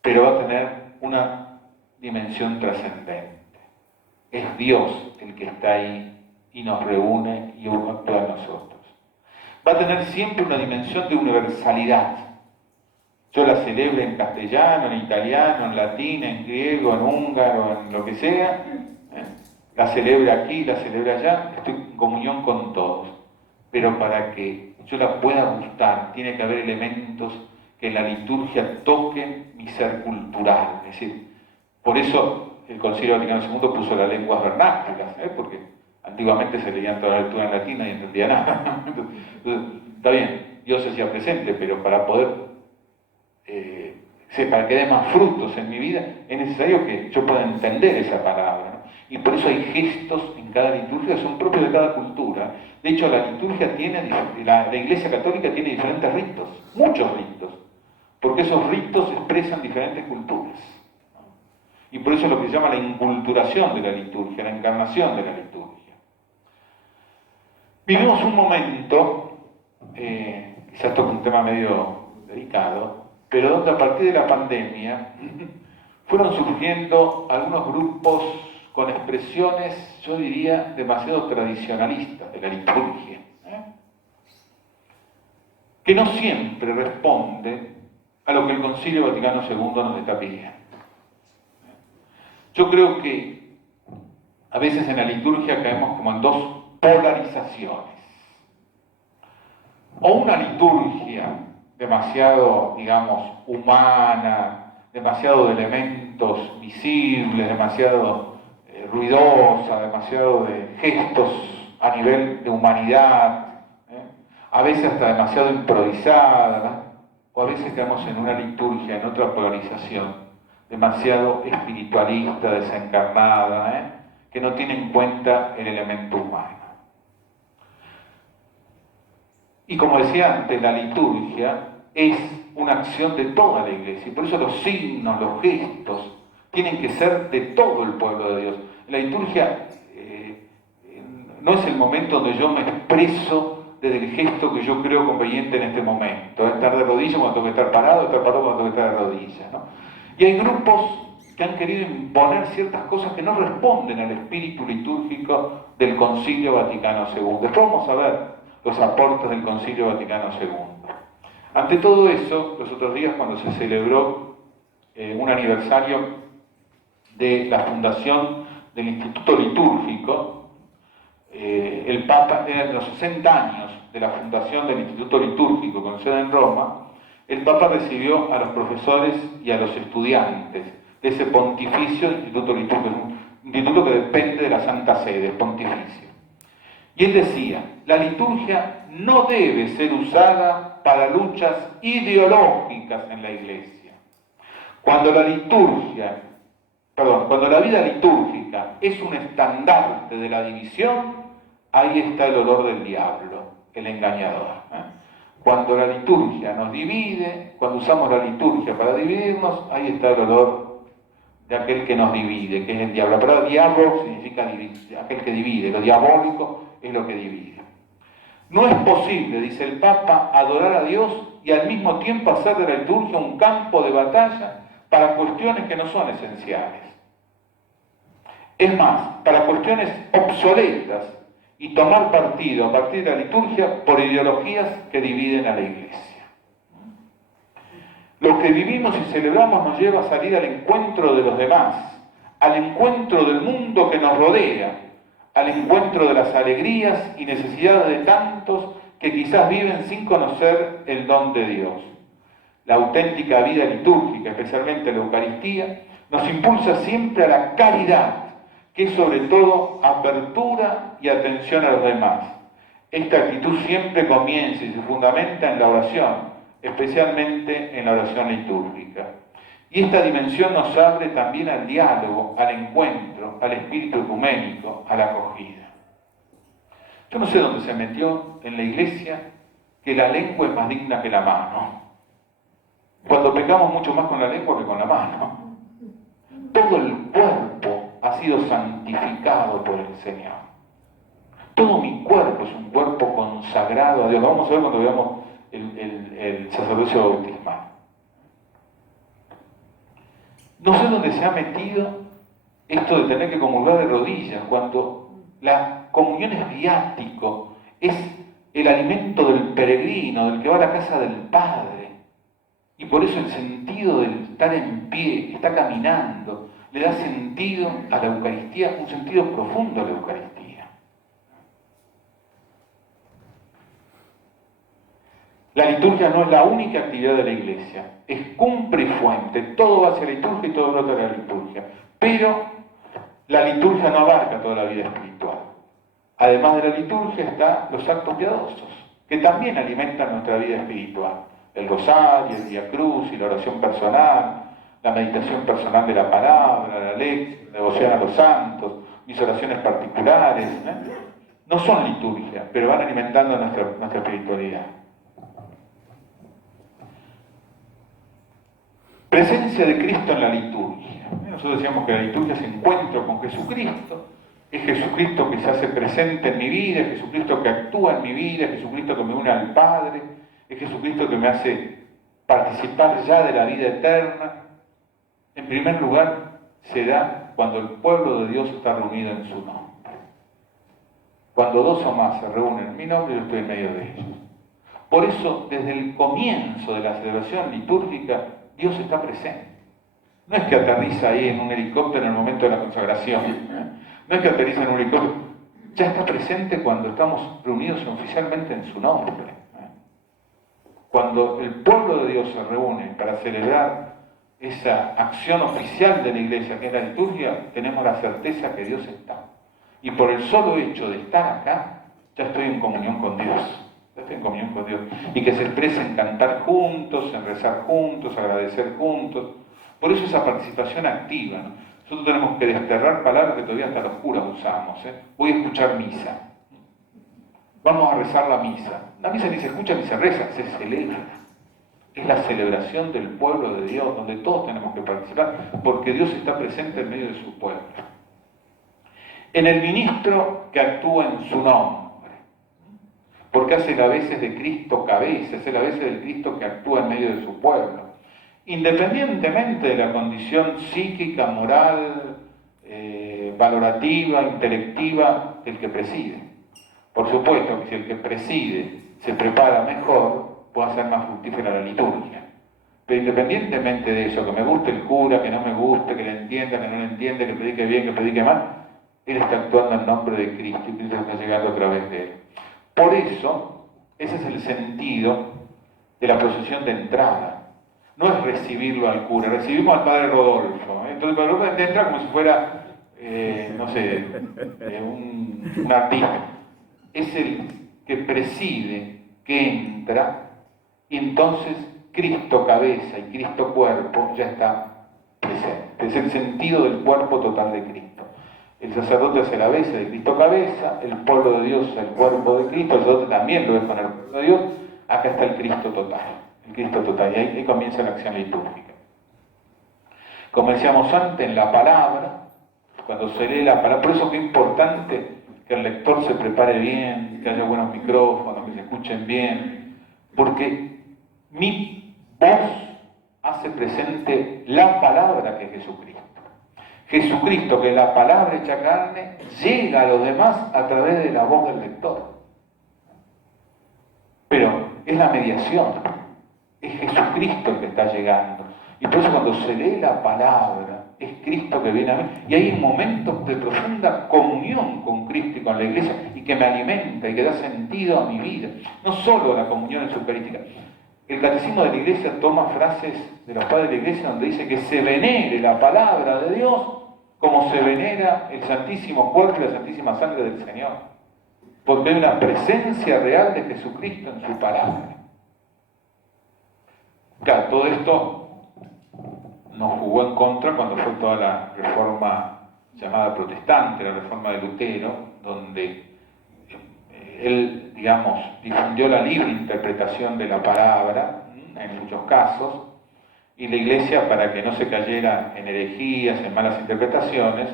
pero va a tener una dimensión trascendente. Es Dios el que está ahí y nos reúne y actúa en nosotros. Va a tener siempre una dimensión de universalidad. Yo la celebro en castellano, en italiano, en latín, en griego, en húngaro, en lo que sea. La celebro aquí, la celebro allá, estoy en comunión con todos. Pero para que yo la pueda gustar, tiene que haber elementos que en la liturgia toquen mi ser cultural. Es decir, por eso el Concilio Vaticano II puso las lenguas vernáculas, porque antiguamente se leían toda la lectura en latín y no entendía nada. Entonces, Está bien, Dios se hacía presente, pero para poder para que dé más frutos en mi vida, es necesario que yo pueda entender esa palabra, ¿no? Y por eso hay gestos en cada liturgia que son propios de cada cultura. De hecho, la liturgia tiene, la Iglesia Católica tiene diferentes ritos, muchos ritos, porque esos ritos expresan diferentes culturas, ¿no? Y por eso es lo que se llama la inculturación de la liturgia, la encarnación de la liturgia. Vivimos un momento, quizás esto es un tema medio delicado, pero donde a partir de la pandemia fueron surgiendo algunos grupos con expresiones, yo diría, demasiado tradicionalistas de la liturgia, que no siempre responde a lo que el Concilio Vaticano II nos está pidiendo. Yo creo que a veces en la liturgia caemos como en dos polarizaciones. O una liturgia demasiado, digamos, humana, demasiado de elementos visibles, demasiado ruidosa, demasiado de gestos a nivel de humanidad, a veces hasta demasiado improvisada, ¿no? O a veces quedamos en una liturgia, en otra polarización, demasiado espiritualista, desencarnada, que no tiene en cuenta el elemento humano. Y como decía antes, la liturgia es una acción de toda la Iglesia, y por eso los signos, los gestos, tienen que ser de todo el pueblo de Dios. La liturgia no es el momento donde yo me expreso desde el gesto que yo creo conveniente en este momento. Estar de rodillas cuando tengo que estar parado cuando tengo que estar de rodillas, ¿no? Y hay grupos que han querido imponer ciertas cosas que no responden al espíritu litúrgico del Concilio Vaticano II. Después vamos a ver los aportes del Concilio Vaticano II. Ante todo eso, los otros días cuando se celebró un aniversario de la fundación del Instituto Litúrgico, el Papa, en los 60 años de la fundación del Instituto Litúrgico con sede en Roma, el Papa recibió a los profesores y a los estudiantes de ese pontificio Instituto Litúrgico, un instituto que depende de la Santa Sede, es pontificio. Y él decía, la liturgia no debe ser usada para luchas ideológicas en la Iglesia. Cuando la vida litúrgica es un estandarte de la división, ahí está el olor del diablo, el engañador. Cuando la liturgia nos divide, cuando usamos la liturgia para dividirnos, ahí está el olor de aquel que nos divide, que es el diablo. La palabra diablo significa aquel que divide, lo diabólico es lo que divide. No es posible, dice el Papa, adorar a Dios y al mismo tiempo hacer de la liturgia un campo de batalla para cuestiones que no son esenciales. Es más, para cuestiones obsoletas y tomar partido a partir de la liturgia por ideologías que dividen a la Iglesia. Lo que vivimos y celebramos nos lleva a salir al encuentro de los demás, al encuentro del mundo que nos rodea, al encuentro de las alegrías y necesidades de tantos que quizás viven sin conocer el don de Dios. La auténtica vida litúrgica, especialmente la Eucaristía, nos impulsa siempre a la caridad, que es sobre todo apertura y atención a los demás. Esta actitud siempre comienza y se fundamenta en la oración, especialmente en la oración litúrgica. Y esta dimensión nos abre también al diálogo, al encuentro, al espíritu ecuménico, a la acogida. Yo no sé dónde se metió en la Iglesia que la lengua es más digna que la mano. Cuando pecamos mucho más con la lengua que con la mano. Todo el cuerpo ha sido santificado por el Señor. Todo mi cuerpo es un cuerpo consagrado a Dios. Lo vamos a ver cuando veamos el sacerdocio bautismal. No sé dónde se ha metido esto de tener que comulgar de rodillas, cuando la comunión es viático, es el alimento del peregrino, del que va a la casa del Padre. Y por eso el sentido de estar en pie, está caminando, le da sentido a la Eucaristía, un sentido profundo a la Eucaristía. La liturgia no es la única actividad de la Iglesia, es cumbre y fuente, todo va hacia la liturgia y todo brota de la liturgia. Pero la liturgia no abarca toda la vida espiritual. Además de la liturgia están los actos piadosos, que también alimentan nuestra vida espiritual. El rosario, el Vía Cruz y la oración personal, la meditación personal de la palabra, la lección, la devoción a los santos, mis oraciones particulares, no son liturgia, pero van alimentando nuestra espiritualidad. Presencia de Cristo en la liturgia. Nosotros decíamos que la liturgia es encuentro con Jesucristo, es Jesucristo que se hace presente en mi vida, es Jesucristo que actúa en mi vida, es Jesucristo que me une al Padre, es Jesucristo que me hace participar ya de la vida eterna. En primer lugar, se da cuando el pueblo de Dios está reunido en su nombre. Cuando dos o más se reúnen en mi nombre, yo estoy en medio de ellos. Por eso, desde el comienzo de la celebración litúrgica, Dios está presente. No es que aterriza ahí en un helicóptero en el momento de la consagración. No es que aterriza en un helicóptero. Ya está presente cuando estamos reunidos oficialmente en su nombre. Cuando el pueblo de Dios se reúne para celebrar esa acción oficial de la iglesia, que es la liturgia, tenemos la certeza que Dios está. Y por el solo hecho de estar acá, ya estoy en comunión con Dios. Ya estoy en comunión con Dios. Y que se expresa en cantar juntos, en rezar juntos, agradecer juntos. Por eso esa participación activa, ¿no? Nosotros tenemos que desterrar palabras que todavía hasta los curas usamos. Voy a escuchar misa. Vamos a rezar la misa. La misa ni se escucha ni se reza, se celebra. Es la celebración del pueblo de Dios, donde todos tenemos que participar, porque Dios está presente en medio de su pueblo. En el ministro que actúa en su nombre, porque hace la veces de Cristo cabeza, hace la veces del Cristo que actúa en medio de su pueblo, independientemente de la condición psíquica, moral, valorativa, intelectiva del que preside. Por supuesto que si el que preside se prepara mejor, puede ser más fructífera la liturgia. Pero independientemente de eso, que me guste el cura, que no me guste, que le entienda, que no le entienda, que predique bien, que predique mal, él está actuando en nombre de Cristo y Cristo está llegando a través de él. Por eso, ese es el sentido de la procesión de entrada. No es recibirlo al cura, recibimos al padre Rodolfo. Entonces el padre Rodolfo entra como si fuera, no sé, un artista. Es el que preside, que entra, y entonces Cristo cabeza y Cristo cuerpo ya está presente. Es el sentido del cuerpo total de Cristo. El sacerdote hace la cabeza de Cristo cabeza, el pueblo de Dios el cuerpo de Cristo, el sacerdote también lo es con el pueblo de Dios. Acá está el Cristo total, y ahí comienza la acción litúrgica. Como decíamos antes, en la palabra, cuando se lee la palabra, por eso que es importante que el lector se prepare bien, que haya buenos micrófonos, que se escuchen bien, porque mi voz hace presente la palabra que es Jesucristo. Jesucristo, que es la palabra hecha carne, llega a los demás a través de la voz del lector. Pero es la mediación, es Jesucristo el que está llegando. Y por eso cuando se lee la palabra, es Cristo que viene a mí. Y hay momentos de profunda comunión con Cristo y con la iglesia, y que me alimenta y que da sentido a mi vida. No solo la comunión eucarística. El catecismo de la iglesia toma frases de los padres de la iglesia donde dice que se venere la palabra de Dios como se venera el santísimo cuerpo y la santísima sangre del Señor. Porque hay una presencia real de Jesucristo en su palabra. Claro, todo esto nos jugó en contra cuando fue toda la reforma llamada protestante, la reforma de Lutero, donde él, digamos, difundió la libre interpretación de la palabra, en muchos casos, y la iglesia, para que no se cayera en herejías, en malas interpretaciones,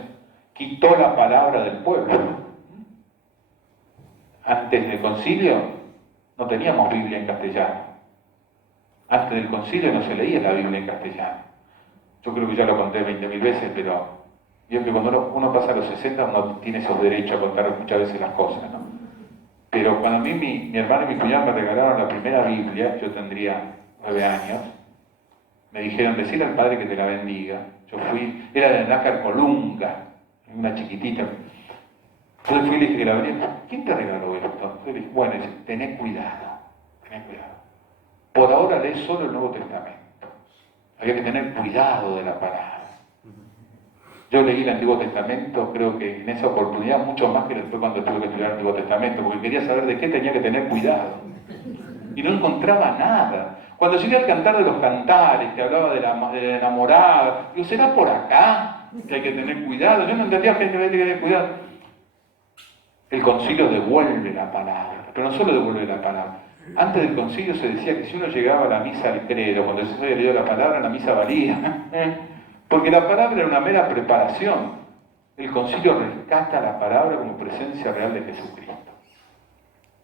quitó la palabra del pueblo. Antes del concilio no teníamos Biblia en castellano. Antes del concilio no se leía la Biblia en castellano. Yo creo que ya lo conté 20.000 veces, pero yo creo que cuando uno pasa a los 60 uno tiene esos derechos a contar muchas veces las cosas, ¿no? Pero cuando a mí mi hermano y mi cuñado me regalaron la primera Biblia, yo tendría 9 años, me dijeron, decirle al padre que te la bendiga. Yo fui, era de Nácar Colunga, una chiquitita. Entonces fui y le dije que la bendiga. ¿Quién te regaló esto? Entonces le dije, bueno, dice, tené cuidado. Por ahora lee solo el Nuevo Testamento. Había que tener cuidado de la palabra. Yo leí el Antiguo Testamento, creo que en esa oportunidad, mucho más que después cuando tuve que estudiar el Antiguo Testamento, porque quería saber de qué tenía que tener cuidado. Y no encontraba nada. Cuando llegué al Cantar de los Cantares, que hablaba de la enamorada, digo, ¿será por acá que hay que tener cuidado? Yo no entendía que hay que tener cuidado. El concilio devuelve la palabra, pero no solo devuelve la palabra. Antes del concilio se decía que si uno llegaba a la misa al credo, cuando se había leído la palabra, la misa valía. Porque la palabra era una mera preparación. El concilio rescata la palabra como presencia real de Jesucristo.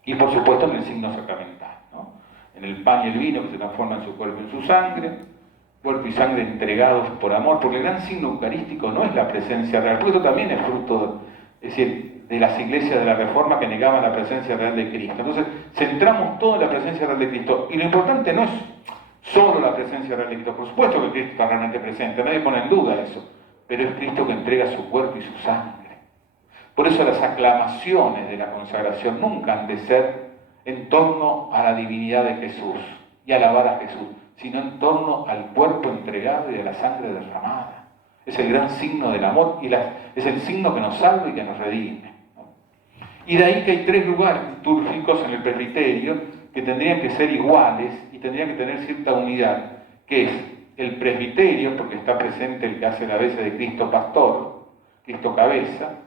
Y por supuesto en el signo sacramental, ¿no? En el pan y el vino que se transforman en su cuerpo y en su sangre, cuerpo y sangre entregados por amor, porque el gran signo eucarístico no es la presencia real, porque esto también es fruto, es decir, de las iglesias de la Reforma que negaban la presencia real de Cristo. Entonces, centramos todo en la presencia real de Cristo. Y lo importante no es solo la presencia real de Cristo. Por supuesto que Cristo está realmente presente, nadie pone en duda eso. Pero es Cristo que entrega su cuerpo y su sangre. Por eso las aclamaciones de la consagración nunca han de ser en torno a la divinidad de Jesús y alabar a Jesús, sino en torno al cuerpo entregado y a la sangre derramada. Es el gran signo del amor y es el signo que nos salva y que nos redime. Y de ahí que hay 3 lugares litúrgicos en el presbiterio que tendrían que ser iguales y tendrían que tener cierta unidad, que es el presbiterio, porque está presente el que hace la vez de Cristo pastor, Cristo cabeza,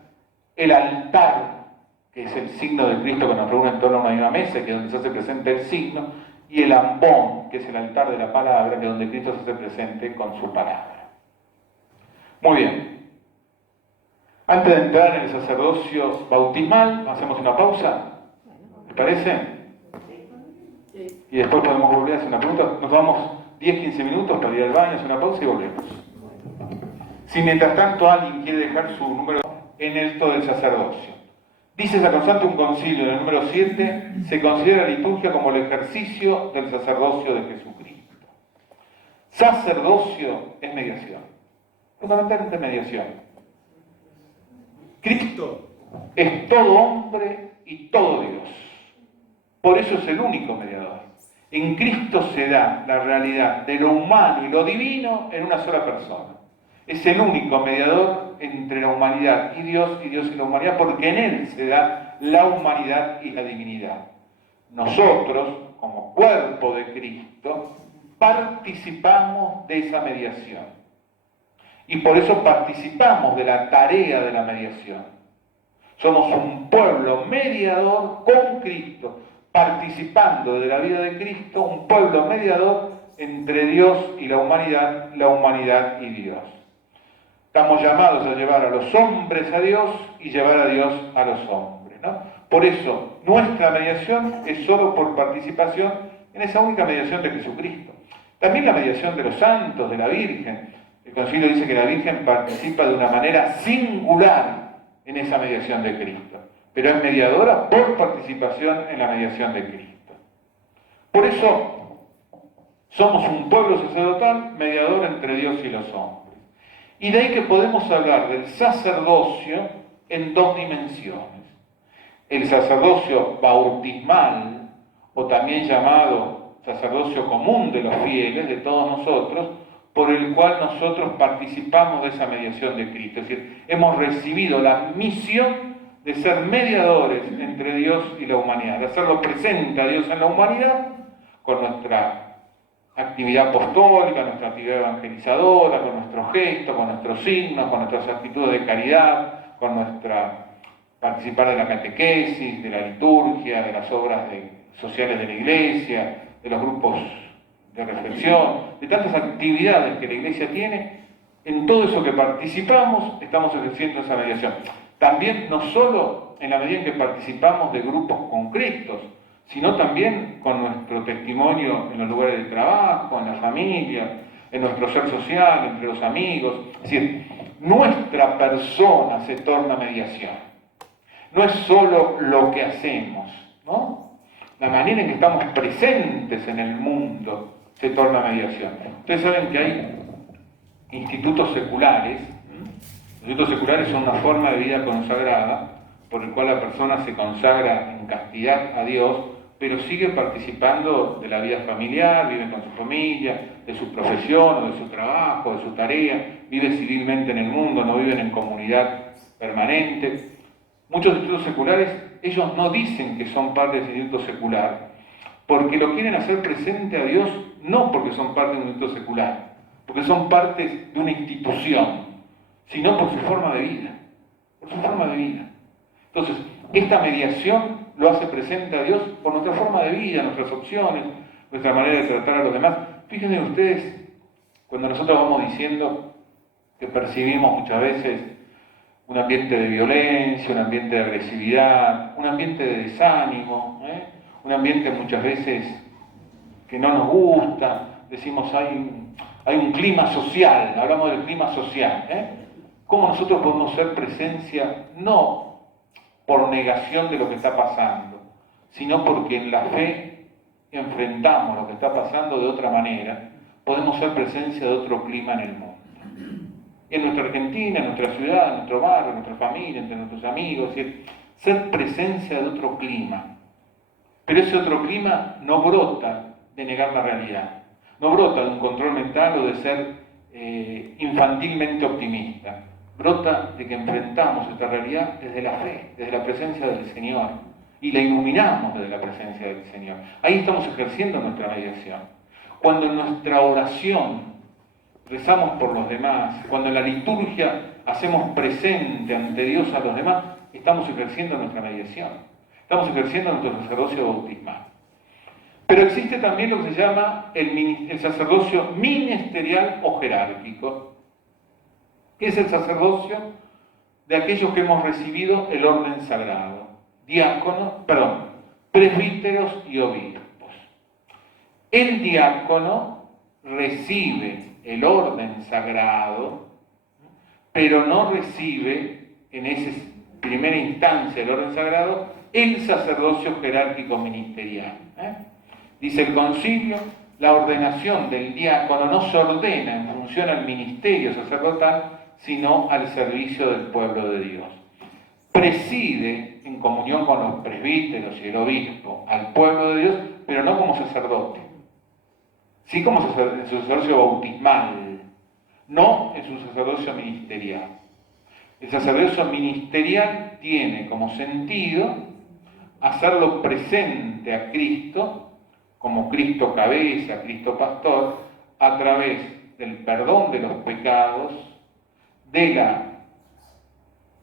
el altar, que es el signo de Cristo que nos reúne en torno a una misma mesa, que es donde se hace presente el signo, y el ambón, que es el altar de la palabra, que es donde Cristo se hace presente con su palabra. Muy bien. Antes de entrar en el sacerdocio bautismal, hacemos una pausa, ¿te parece? Y después podemos volver a hacer una pregunta. Nos vamos 10-15 minutos para ir al baño, hacer una pausa y volvemos. Si mientras tanto alguien quiere dejar su número en esto del sacerdocio. Dice Sacrosantum Concilio en el número 7, se considera la liturgia como el ejercicio del sacerdocio de Jesucristo. Sacerdocio es mediación. Fundamentalmente mediación. Cristo es todo hombre y todo Dios. Por eso es el único mediador. En Cristo se da la realidad de lo humano y lo divino en una sola persona. Es el único mediador entre la humanidad y Dios y la humanidad, porque en Él se da la humanidad y la divinidad. Nosotros, como cuerpo de Cristo, participamos de esa mediación. Y por eso participamos de la tarea de la mediación. Somos un pueblo mediador con Cristo, participando de la vida de Cristo, un pueblo mediador entre Dios y la humanidad y Dios. Estamos llamados a llevar a los hombres a Dios y llevar a Dios a los hombres, ¿no? Por eso, nuestra mediación es solo por participación en esa única mediación de Jesucristo. También la mediación de los santos, de la Virgen. El Concilio dice que la Virgen participa de una manera singular en esa mediación de Cristo, pero es mediadora por participación en la mediación de Cristo. Por eso somos un pueblo sacerdotal mediador entre Dios y los hombres. Y de ahí que podemos hablar del sacerdocio en 2 dimensiones. El sacerdocio bautismal, o también llamado sacerdocio común de los fieles, de todos nosotros, por el cual nosotros participamos de esa mediación de Cristo. Es decir, hemos recibido la misión de ser mediadores entre Dios y la humanidad, de hacerlo presente a Dios en la humanidad con nuestra actividad apostólica, nuestra actividad evangelizadora, con nuestros gestos, con nuestros signos, con nuestras actitudes de caridad, con nuestra participar de la catequesis, de la liturgia, de las obras sociales de la Iglesia, de los grupos de reflexión, de tantas actividades que la Iglesia tiene. En todo eso que participamos, estamos ejerciendo esa mediación. También no solo en la medida en que participamos de grupos concretos, sino también con nuestro testimonio en los lugares de trabajo, en la familia, en nuestro ser social, entre los amigos. Es decir, nuestra persona se torna mediación. No es solo lo que hacemos, ¿no? La manera en que estamos presentes en el mundo se torna mediación. Ustedes saben que hay institutos seculares. Los institutos seculares son una forma de vida consagrada por el cual la persona se consagra en castidad a Dios, pero sigue participando de la vida familiar, vive con su familia, de su profesión o de su trabajo, de su tarea, vive civilmente en el mundo, no viven en comunidad permanente. Muchos institutos seculares, ellos no dicen que son parte del instituto secular, porque lo quieren hacer presente a Dios, no porque son parte de un instituto secular, porque son parte de una institución, sino por su forma de vida, por su forma de vida. Entonces, esta mediación lo hace presente a Dios por nuestra forma de vida, nuestras opciones, nuestra manera de tratar a los demás. Fíjense ustedes, cuando nosotros vamos diciendo que percibimos muchas veces un ambiente de violencia, un ambiente de agresividad, un ambiente de desánimo, un ambiente muchas veces que no nos gusta, decimos hay un clima social, hablamos del clima social. ¿Cómo nosotros podemos ser presencia no por negación de lo que está pasando, sino porque en la fe enfrentamos lo que está pasando de otra manera, podemos ser presencia de otro clima en el mundo? En nuestra Argentina, en nuestra ciudad, en nuestro barrio, en nuestra familia, entre nuestros amigos, ser presencia de otro clima. Pero ese otro clima no brota de negar la realidad, no brota de un control mental o de ser infantilmente optimista, brota de que enfrentamos esta realidad desde la fe, desde la presencia del Señor, y la iluminamos desde la presencia del Señor. Ahí estamos ejerciendo nuestra mediación. Cuando en nuestra oración rezamos por los demás, cuando en la liturgia hacemos presente ante Dios a los demás, estamos ejerciendo nuestra mediación, estamos ejerciendo nuestro sacerdocio bautismal. Pero existe también lo que se llama el sacerdocio ministerial o jerárquico, que es el sacerdocio de aquellos que hemos recibido el orden sagrado, presbíteros y obispos. El diácono recibe el orden sagrado, pero no recibe en esa primera instancia del orden sagrado el sacerdocio jerárquico ministerial. Dice el concilio, la ordenación del diácono no se ordena en función al ministerio sacerdotal, sino al servicio del pueblo de Dios. Preside en comunión con los presbíteros y el obispo al pueblo de Dios, pero no como sacerdote. Sí como en su sacerdocio bautismal, no en su sacerdocio ministerial. El sacerdocio ministerial tiene como sentido hacerlo presente a Cristo, como Cristo cabeza, Cristo pastor, a través del perdón de los pecados, de la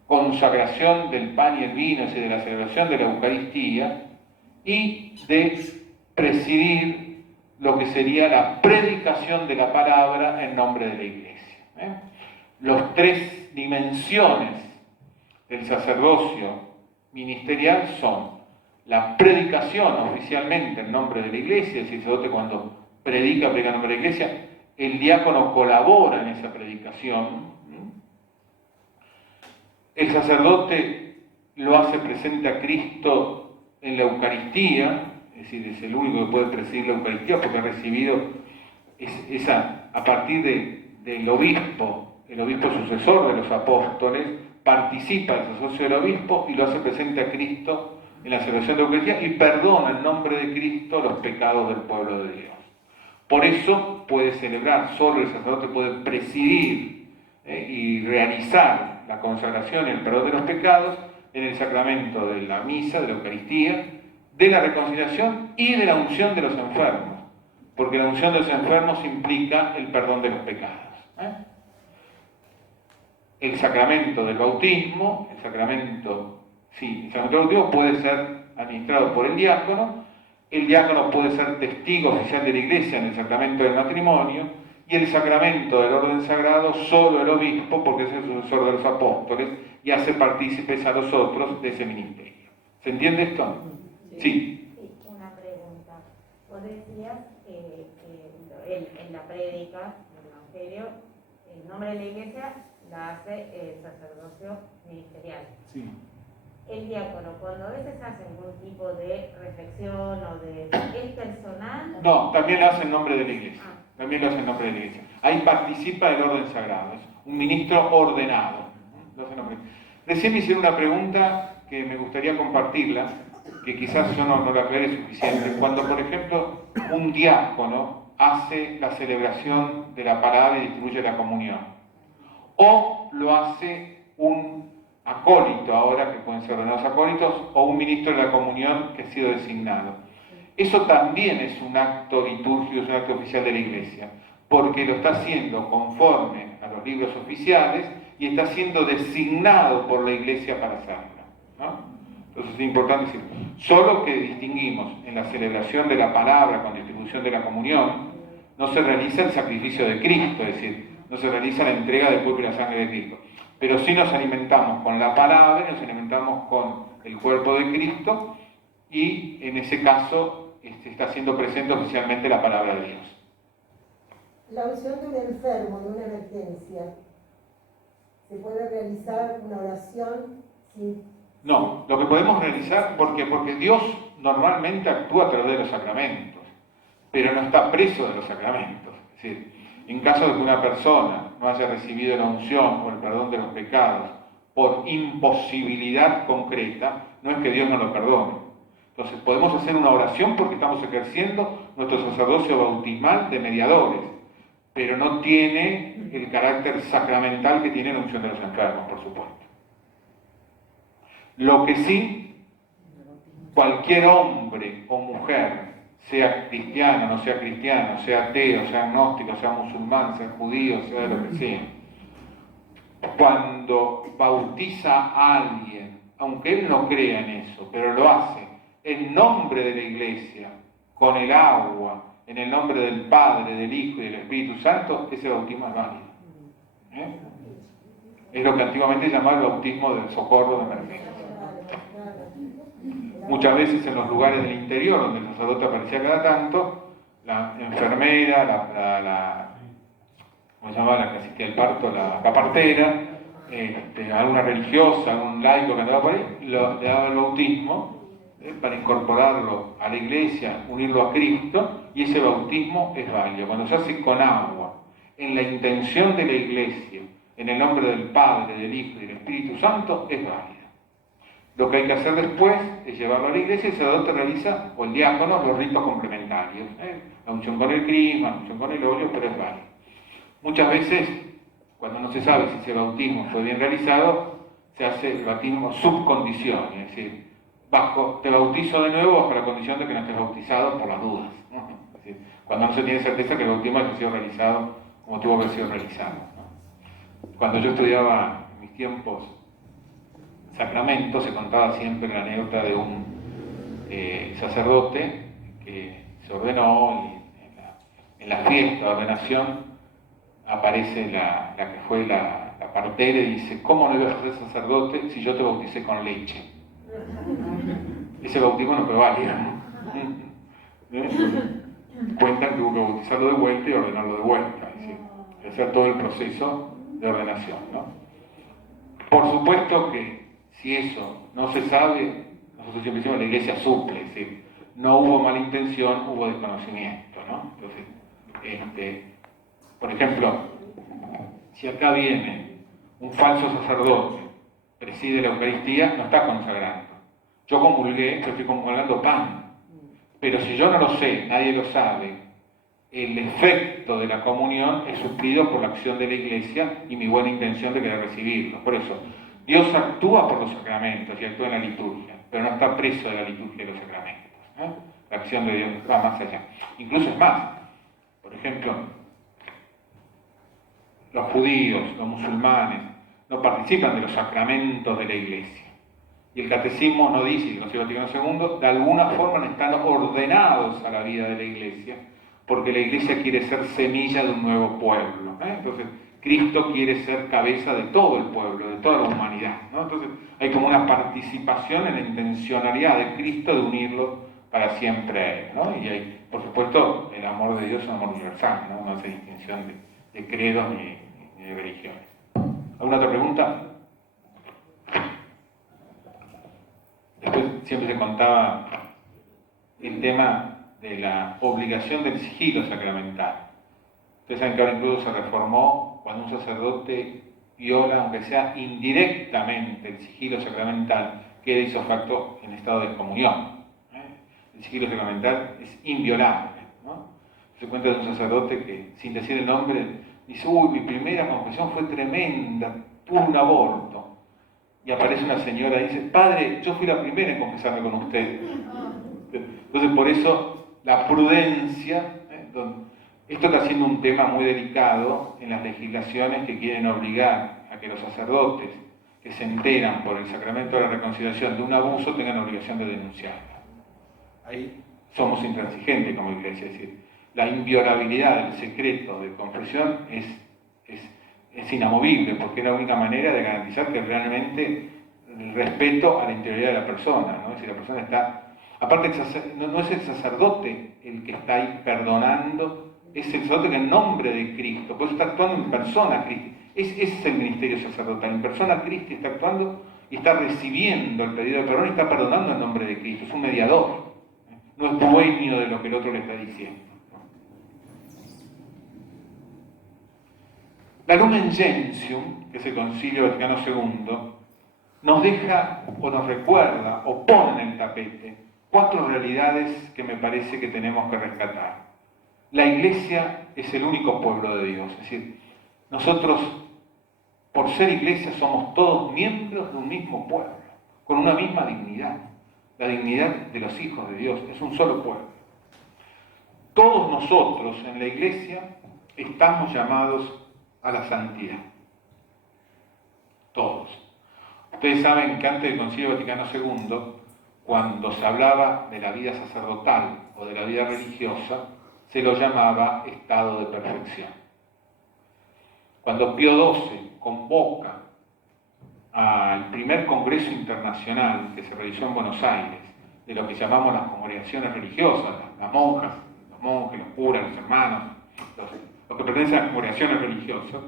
consagración del pan y el vino, es decir, de la celebración de la Eucaristía, y de presidir lo que sería la predicación de la palabra en nombre de la Iglesia. Las tres dimensiones del sacerdocio ministerial son la predicación oficialmente en nombre de la Iglesia, es decir, el sacerdote cuando predica en nombre de la Iglesia, el diácono colabora en esa predicación. El sacerdote lo hace presente a Cristo en la Eucaristía, es decir, es el único que puede presidir la Eucaristía porque ha recibido a partir del obispo, el obispo sucesor de los apóstoles, participa del sacerdocio del obispo y lo hace presente a Cristo en la celebración de la Eucaristía y perdona en nombre de Cristo los pecados del pueblo de Dios. Por eso puede celebrar, solo el sacerdote puede presidir y realizar la consagración y el perdón de los pecados en el sacramento de la misa, de la Eucaristía, de la reconciliación y de la unción de los enfermos, porque la unción de los enfermos implica el perdón de los pecados. El sacramento del bautismo, el sacramento del bautismo puede ser administrado por el diácono puede ser testigo oficial de la Iglesia en el sacramento del matrimonio, y el sacramento del orden sagrado solo el obispo, porque es el sucesor de los apóstoles, y hace partícipes a los otros de ese ministerio. ¿Se entiende esto? Sí. Una pregunta. Vos decías que en la prédica del Evangelio, en nombre de la Iglesia, la hace el sacerdocio ministerial. Sí. El diácono, cuando a veces hace algún tipo de reflexión o de... ¿es personal? No, también lo hace en nombre de la Iglesia. También lo hace en nombre de la Iglesia. Ahí participa el orden sagrado. Es un ministro ordenado. Lo hace en nombre. Recién me hicieron una pregunta que me gustaría compartirla, que quizás yo no la aclaré suficiente. Cuando, por ejemplo, un diácono hace la celebración de la palabra y distribuye la comunión, o lo hace un acólito ahora, que pueden ser ordenados acólitos, o un ministro de la comunión que ha sido designado. Eso también es un acto litúrgico, es un acto oficial de la Iglesia, porque lo está haciendo conforme a los libros oficiales y está siendo designado por la Iglesia para hacerlo, ¿no? Entonces es importante decir, solo que distinguimos en la celebración de la palabra con distribución de la comunión, no se realiza el sacrificio de Cristo, es decir, no se realiza la entrega del cuerpo y la sangre de Cristo. Pero sí nos alimentamos con la palabra, nos alimentamos con el cuerpo de Cristo, y en ese caso está siendo presente oficialmente la palabra de Dios. La unción de un enfermo, de una emergencia, ¿se puede realizar una oración sin...? No, lo que podemos realizar, porque Dios normalmente actúa a través de los sacramentos, pero no está preso de los sacramentos. Es decir, en caso de que una persona no haya recibido la unción o el perdón de los pecados por imposibilidad concreta, no es que Dios no lo perdone. Entonces podemos hacer una oración porque estamos ejerciendo nuestro sacerdocio bautismal de mediadores, pero no tiene el carácter sacramental que tiene la unción de los enfermos, por supuesto. Lo que sí, cualquier hombre o mujer, sea cristiano, no sea cristiano, sea ateo, sea agnóstico, sea musulmán, sea judío, sea de lo que sea, cuando bautiza a alguien, aunque él no crea en eso, pero lo hace en nombre de la Iglesia, con el agua, en el nombre del Padre, del Hijo y del Espíritu Santo, ese bautismo es válido. Es lo que antiguamente se llamaba el bautismo del socorro de emergencia. Muchas veces en los lugares del interior, donde el sacerdote aparecía cada tanto, la enfermera, ¿cómo se llamaba la que asistía al parto? La partera, alguna religiosa, algún laico que andaba por ahí, le daba el bautismo para incorporarlo a la Iglesia, unirlo a Cristo, y ese bautismo es válido. Cuando se hace con agua, en la intención de la Iglesia, en el nombre del Padre, del Hijo y del Espíritu Santo, es válido. Lo que hay que hacer después es llevarlo a la iglesia y el sacerdote realiza, o el diácono, los ritos complementarios. La unción con el crisma, la unción con el óleo, pero es válido. Muchas veces, cuando no se sabe si ese bautismo fue bien realizado, se hace el bautismo subcondición, es decir, te bautizo de nuevo bajo la condición de que no estés bautizado por las dudas, ¿no? Es decir, cuando no se tiene certeza que el bautismo haya sido realizado como tuvo que haber sido realizado, ¿no? Cuando yo estudiaba en mis tiempos Sacramento, se contaba siempre la anécdota de un sacerdote que se ordenó y en la fiesta de ordenación aparece la que fue la partera y dice: ¿cómo no ibas a ser sacerdote si yo te bauticé con leche? Ese bautismo no fue válido, ¿no? Cuentan que hubo que bautizarlo de vuelta y ordenarlo de vuelta, es decir, hacer todo el proceso de ordenación, ¿no? Por supuesto que si eso no se sabe, nosotros siempre decimos la Iglesia suple, es decir, no hubo mala intención, hubo desconocimiento, ¿no? Entonces, por ejemplo, si acá viene un falso sacerdote, preside la Eucaristía, no está consagrando. Yo comulgué, yo estoy comulgando pan, pero si yo no lo sé, nadie lo sabe, el efecto de la comunión es suplido por la acción de la Iglesia y mi buena intención de querer recibirlo. Por eso, Dios actúa por los sacramentos y actúa en la liturgia, pero no está preso de la liturgia de los sacramentos, ¿no? La acción de Dios va más allá. Incluso es más. Por ejemplo, los judíos, los musulmanes, no participan de los sacramentos de la Iglesia. Y el catecismo no dice, y el Concilio Vaticano II, de alguna forma están ordenados a la vida de la Iglesia, porque la Iglesia quiere ser semilla de un nuevo pueblo, ¿eh? Entonces, Cristo quiere ser cabeza de todo el pueblo, de toda la humanidad, ¿no? Entonces hay como una participación en la intencionalidad de Cristo de unirlo para siempre a Él, ¿no? Y hay, por supuesto, el amor de Dios es un amor universal, ¿no? No hace distinción de credos ni de religiones. ¿Alguna otra pregunta? Después siempre se contaba el tema de la obligación del sigilo sacramental. Ustedes saben que ahora incluso se reformó cuando un sacerdote viola, aunque sea indirectamente, el sigilo sacramental, queda ipso facto en estado de excomunión. El sigilo sacramental es inviolable, ¿no? Se cuenta de un sacerdote que, sin decir el nombre, Dice, uy, mi primera confesión fue tremenda, tuve un aborto. Y aparece una señora y dice, padre, yo fui la primera en confesarme con usted. Entonces, por eso, la prudencia, esto está siendo un tema muy delicado en las legislaciones que quieren obligar a que los sacerdotes que se enteran por el sacramento de la reconciliación de un abuso tengan obligación de denunciarlo. Ahí somos intransigentes como iglesia, es decir, la inviolabilidad del secreto de confesión es inamovible, porque es la única manera de garantizar que realmente el respeto a la interioridad de la persona, ¿no? Si la persona está... Aparte, no es el sacerdote el que está ahí perdonando, es el sacerdote que en nombre de Cristo, pues está actuando en persona Cristo. Ese es el ministerio sacerdotal, en persona Cristo está actuando y está recibiendo el pedido de perdón y está perdonando en nombre de Cristo, es un mediador, no es dueño de lo que el otro le está diciendo. La Lumen Gentium, que es el Concilio Vaticano II, nos deja o nos recuerda o pone en el tapete 4 realidades que me parece que tenemos que rescatar. La Iglesia es el único pueblo de Dios, es decir, nosotros, por ser Iglesia, somos todos miembros de un mismo pueblo, con una misma dignidad, la dignidad de los hijos de Dios, es un solo pueblo. Todos nosotros en la Iglesia estamos llamados a la santidad. Todos. Ustedes saben que antes del Concilio Vaticano II, cuando se hablaba de la vida sacerdotal o de la vida religiosa, se lo llamaba estado de perfección. Cuando Pío XII convoca al primer congreso internacional que se realizó en Buenos Aires, de lo que llamamos las congregaciones religiosas, las monjas, los monjes, los curas, los hermanos, los que pertenecen a las congregaciones religiosas,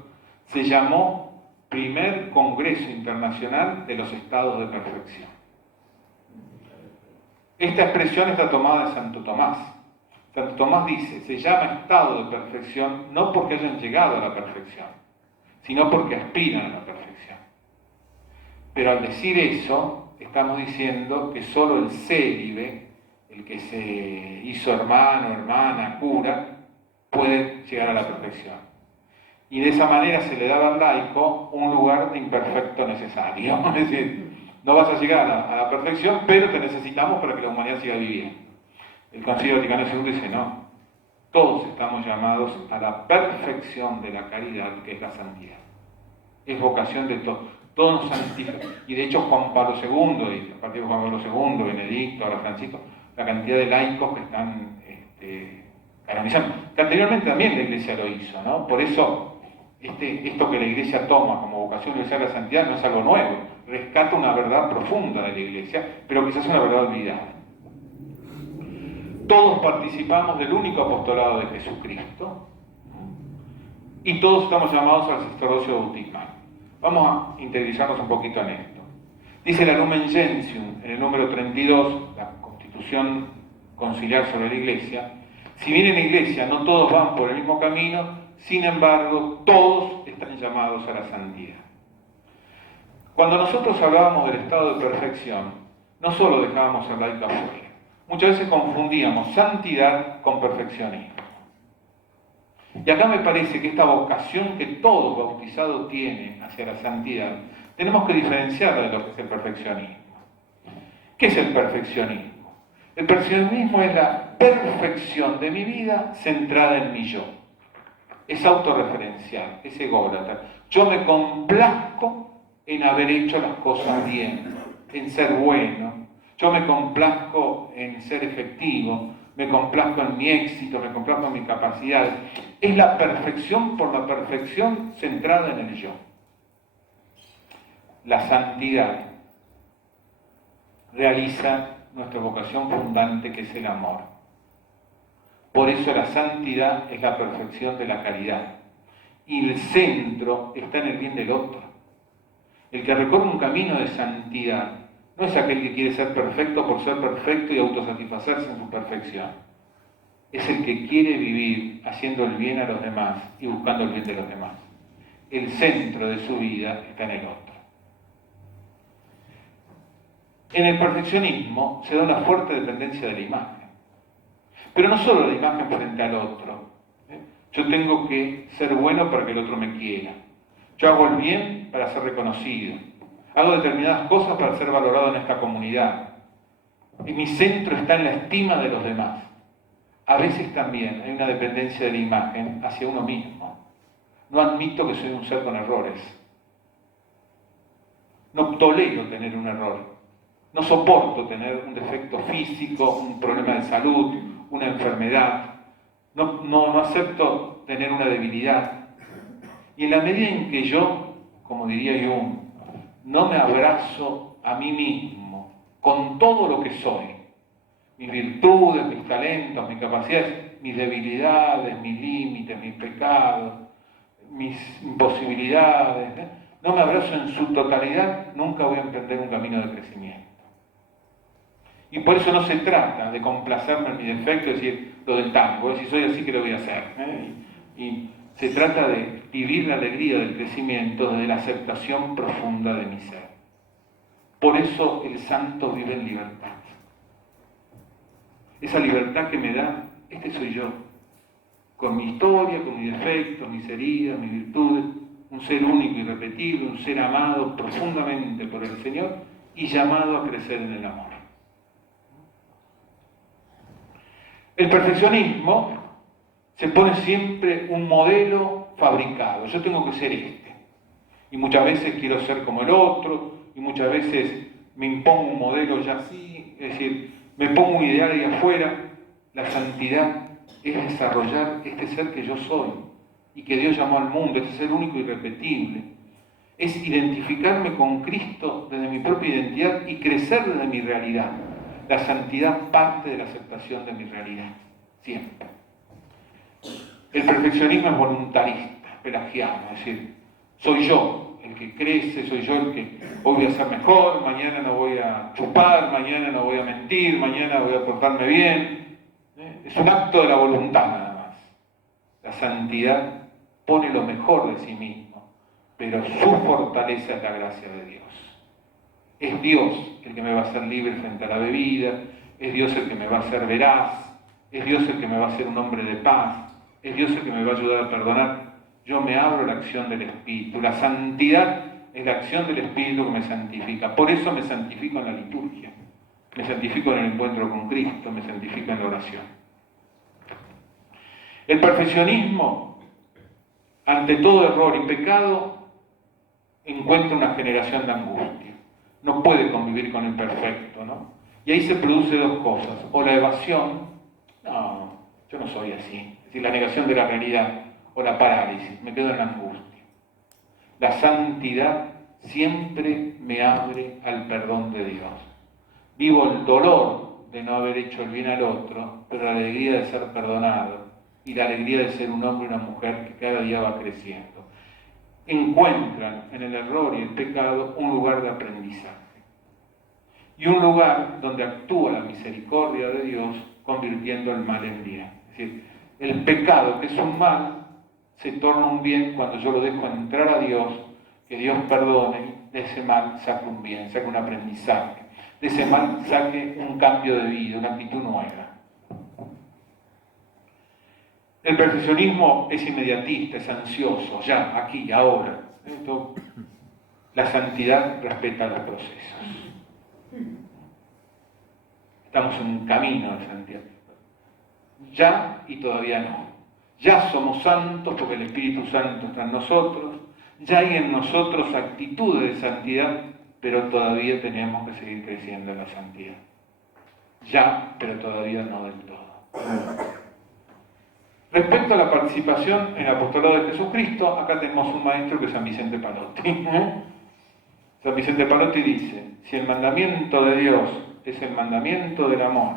se llamó Primer Congreso Internacional de los Estados de Perfección. Esta expresión está tomada de Santo Tomás. Santo Tomás dice, se llama estado de perfección no porque hayan llegado a la perfección, sino porque aspiran a la perfección. Pero al decir eso, estamos diciendo que solo el célibe, el que se hizo hermano, hermana, cura, puede llegar a la perfección. Y de esa manera se le daba al laico un lugar de imperfecto necesario. Es decir, no vas a llegar a la perfección, pero te necesitamos para que la humanidad siga viviendo. El Concilio Vaticano II dice no. Todos estamos llamados a la perfección de la caridad, que es la santidad. Es vocación de todos. Todos nos santifican. Y de hecho Juan Pablo II, y a partir de Juan Pablo II, Benedicto, ahora Francisco, la cantidad de laicos que están canonizando. Que anteriormente también la Iglesia lo hizo, ¿no? Por eso esto que la Iglesia toma como vocación universal de la santidad no es algo nuevo. Rescata una verdad profunda de la Iglesia, pero quizás una verdad olvidada. Todos participamos del único apostolado de Jesucristo y todos estamos llamados al sacerdocio bautismal. Vamos a interiorizarnos un poquito en esto. Dice la Lumen Gentium, en el número 32, la Constitución Conciliar sobre la Iglesia, si bien en la Iglesia no todos van por el mismo camino, sin embargo, todos están llamados a la santidad. Cuando nosotros hablábamos del estado de perfección, no solo dejábamos al laico afuera, muchas veces confundíamos santidad con perfeccionismo. Y acá me parece que esta vocación que todo bautizado tiene hacia la santidad, tenemos que diferenciarla de lo que es el perfeccionismo. ¿Qué es el perfeccionismo? El perfeccionismo es la perfección de mi vida centrada en mi yo. Es autorreferencial, es ególatra. Yo me complazco en haber hecho las cosas bien, en ser bueno. Yo me complazco en ser efectivo, me complazco en mi éxito, me complazco en mi capacidad. Es la perfección por la perfección centrada en el yo. La santidad realiza nuestra vocación fundante, que es el amor. Por eso la santidad es la perfección de la caridad. Y el centro está en el bien del otro. El que recorre un camino de santidad no es aquel que quiere ser perfecto por ser perfecto y autosatisfacerse en su perfección. Es el que quiere vivir haciendo el bien a los demás y buscando el bien de los demás. El centro de su vida está en el otro. En el perfeccionismo se da una fuerte dependencia de la imagen. Pero no solo la imagen frente al otro. Yo tengo que ser bueno para que el otro me quiera. Yo hago el bien para ser reconocido. Hago determinadas cosas para ser valorado en esta comunidad. Y mi centro está en la estima de los demás. A veces también hay una dependencia de la imagen hacia uno mismo. No admito que soy un ser con errores. No tolero tener un error. No soporto tener un defecto físico, un problema de salud, una enfermedad. No acepto tener una debilidad. Y en la medida en que yo, como diría Jung, no me abrazo a mí mismo con todo lo que soy, mis virtudes, mis talentos, mis capacidades, mis debilidades, mis límites, mis pecados, mis imposibilidades, no me abrazo en su totalidad, nunca voy a emprender un camino de crecimiento. Y por eso no se trata de complacerme en mi defecto, es decir, lo del tango, si soy así que lo voy a hacer. Y se trata de vivir la alegría del crecimiento desde la aceptación profunda de mi ser. Por eso el santo vive en libertad. Esa libertad que me da, este soy yo, con mi historia, con mis defectos, mis heridas, mis virtudes, un ser único y irrepetible, un ser amado profundamente por el Señor y llamado a crecer en el amor. El perfeccionismo se pone siempre un modelo fabricado. Yo tengo que ser este. Y muchas veces quiero ser como el otro, y muchas veces me impongo un modelo ya así, es decir, me pongo un ideal ahí afuera. La santidad es desarrollar este ser que yo soy y que Dios llamó al mundo, este ser único y irrepetible. Es identificarme con Cristo desde mi propia identidad y crecer desde mi realidad. La santidad parte de la aceptación de mi realidad, siempre. El perfeccionismo es voluntarista, pelagiano, es decir, soy yo el que crece, soy yo el que hoy voy a ser mejor, mañana no voy a chupar, mañana no voy a mentir, mañana voy a portarme bien. Es un acto de la voluntad nada más. La santidad pone lo mejor de sí mismo, pero su fortaleza es la gracia de Dios. Es Dios el que me va a hacer libre frente a la bebida, es Dios el que me va a hacer veraz, es Dios el que me va a hacer un hombre de paz, es Dios el que me va a ayudar a perdonar. Yo me abro a la acción del Espíritu. La santidad es la acción del Espíritu que me santifica. Por eso me santifico en la liturgia, me santifico en el encuentro con Cristo, me santifico en la oración. El perfeccionismo, ante todo error y pecado, encuentra una generación de angustia. No puede convivir con el perfecto, ¿no? Y ahí se produce dos cosas. O la evasión, no, yo no soy así. Es decir, la negación de la realidad. O la parálisis, me quedo en la angustia. La santidad siempre me abre al perdón de Dios. Vivo el dolor de no haber hecho el bien al otro, pero la alegría de ser perdonado y la alegría de ser un hombre y una mujer que cada día va creciendo. Encuentran en el error y el pecado un lugar de aprendizaje y un lugar donde actúa la misericordia de Dios convirtiendo el mal en bien. Es decir, el pecado, que es un mal, se torna un bien cuando yo lo dejo entrar a Dios, que Dios perdone, de ese mal saque un bien, saque un aprendizaje, de ese mal saque un cambio de vida, una actitud nueva. El perfeccionismo es inmediatista, es ansioso, ya, aquí, ahora. La santidad respeta los procesos. Estamos en un camino de santidad. Ya y todavía no. Ya somos santos porque el Espíritu Santo está en nosotros, ya hay en nosotros actitudes de santidad, pero todavía tenemos que seguir creciendo en la santidad. Ya, pero todavía no del todo. Respecto a la participación en el apostolado de Jesucristo, acá tenemos un maestro que es San Vicente Palotti. San Vicente Palotti dice, si el mandamiento de Dios es el mandamiento del amor,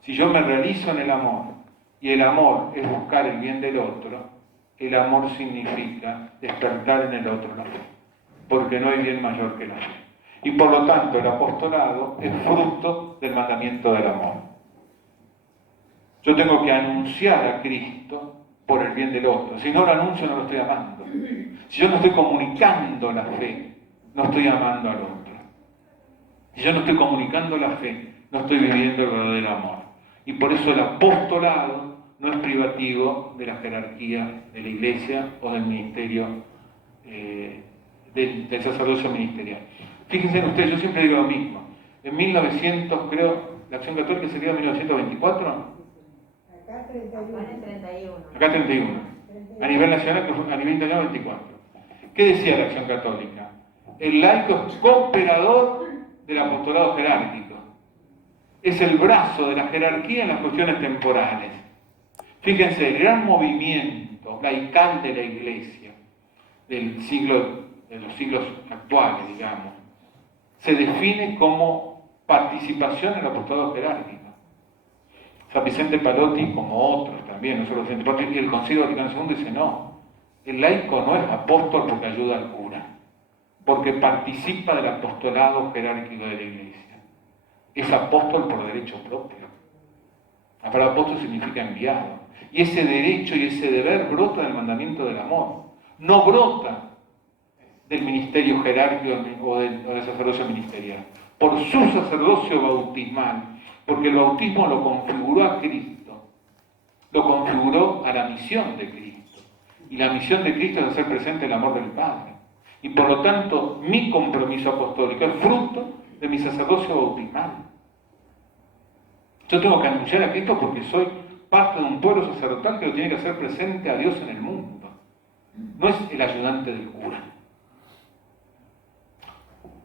si yo me realizo en el amor, y el amor es buscar el bien del otro, el amor significa despertar en el otro la fe, porque no hay bien mayor que la fe. Y por lo tanto el apostolado es fruto del mandamiento del amor. Yo tengo que anunciar a Cristo por el bien del otro. Si no lo anuncio, no lo estoy amando. Si yo no estoy comunicando la fe, no estoy amando al otro. Si yo no estoy comunicando la fe, no estoy viviendo el verdadero amor. Y por eso el apostolado no es privativo de la jerarquía de la Iglesia o del ministerio, del sacerdocio ministerial. Fíjense ustedes, yo siempre digo lo mismo. En 1900, creo, la Acción Católica sería en 1924. Acá 31. Acá 31. A nivel nacional, a nivel internacional, 24. ¿Qué decía la Acción Católica? El laico es cooperador del apostolado jerárquico. Es el brazo de la jerarquía en las cuestiones temporales. Fíjense, el gran movimiento laical de la Iglesia de los siglos actuales, digamos, se define como participación en el apostolado jerárquico. San Vicente Palotti, como otros también, no solo Vicente Palotti, y el Concilio Vaticano II dice no, el laico no es apóstol porque ayuda al cura, porque participa del apostolado jerárquico de la Iglesia. Es apóstol por derecho propio. La palabra apóstol significa enviado. Y ese derecho y ese deber brota del mandamiento del amor. No brota del ministerio jerárquico o del sacerdocio ministerial. Por su sacerdocio bautismal, porque el bautismo lo configuró a Cristo, lo configuró a la misión de Cristo. Y la misión de Cristo es hacer presente el amor del Padre. Y por lo tanto, mi compromiso apostólico es fruto de mi sacerdocio bautismal. Yo tengo que anunciar a Cristo porque soy parte de un pueblo sacerdotal que lo tiene que hacer presente a Dios en el mundo. No es el ayudante del cura.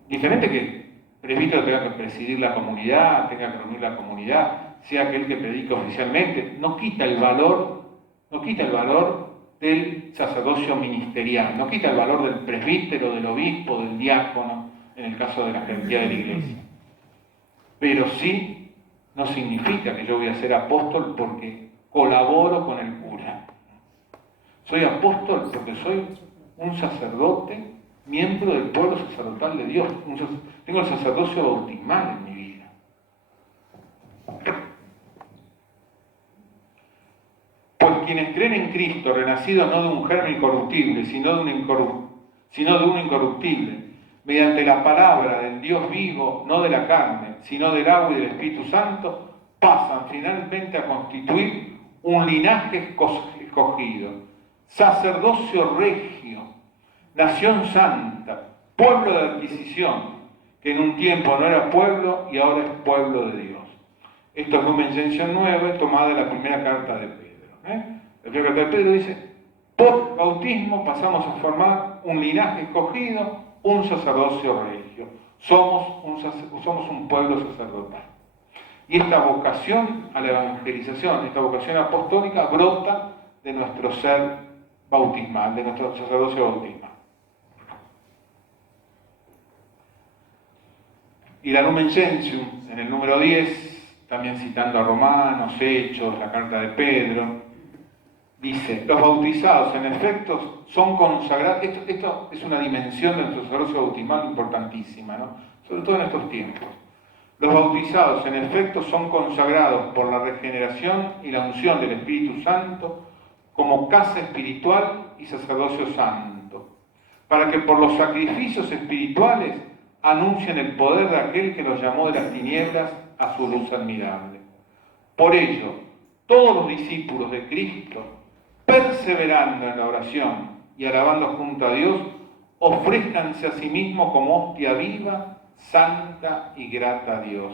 Diferente que el presbítero tenga que presidir la comunidad, tenga que reunir la comunidad, sea aquel que predica oficialmente, no quita el valor del sacerdocio ministerial, no quita el valor del presbítero, del obispo, del diácono, en el caso de la jerarquía de la Iglesia. Pero sí no significa que yo voy a ser apóstol porque colaboro con el cura. Soy apóstol porque soy un sacerdote, miembro del pueblo sacerdotal de Dios. Tengo el sacerdocio bautismal en mi vida. Pues quienes creen en Cristo, renacido no de un germen incorruptible, sino de un incorruptible, mediante la palabra del Dios vivo, no de la carne, sino del agua y del Espíritu Santo, pasan finalmente a constituir un linaje escogido, sacerdocio regio, nación santa, pueblo de adquisición, que en un tiempo no era pueblo y ahora es pueblo de Dios. Esto es Lumen Gentium 9, tomada de la primera carta de Pedro. La primera carta de Pedro dice, por bautismo pasamos a formar un linaje escogido, un sacerdocio regio. Somos un pueblo sacerdotal. Y esta vocación a la evangelización, esta vocación apostólica, brota de nuestro ser bautismal, de nuestro sacerdocio bautismal. Y la Lumen Gentium, en el número 10, también citando a Romanos, Hechos, la carta de Pedro, dice, los bautizados en efecto son consagrados. Esto es una dimensión de nuestro sacerdocio bautismal importantísima, ¿no? Sobre todo en estos tiempos. Los bautizados en efecto son consagrados por la regeneración y la unción del Espíritu Santo como casa espiritual y sacerdocio santo, para que por los sacrificios espirituales anuncien el poder de aquel que los llamó de las tinieblas a su luz admirable. Por ello, todos los discípulos de Cristo, perseverando en la oración y alabando junto a Dios, ofrézcanse a sí mismos como hostia viva, santa y grata a Dios.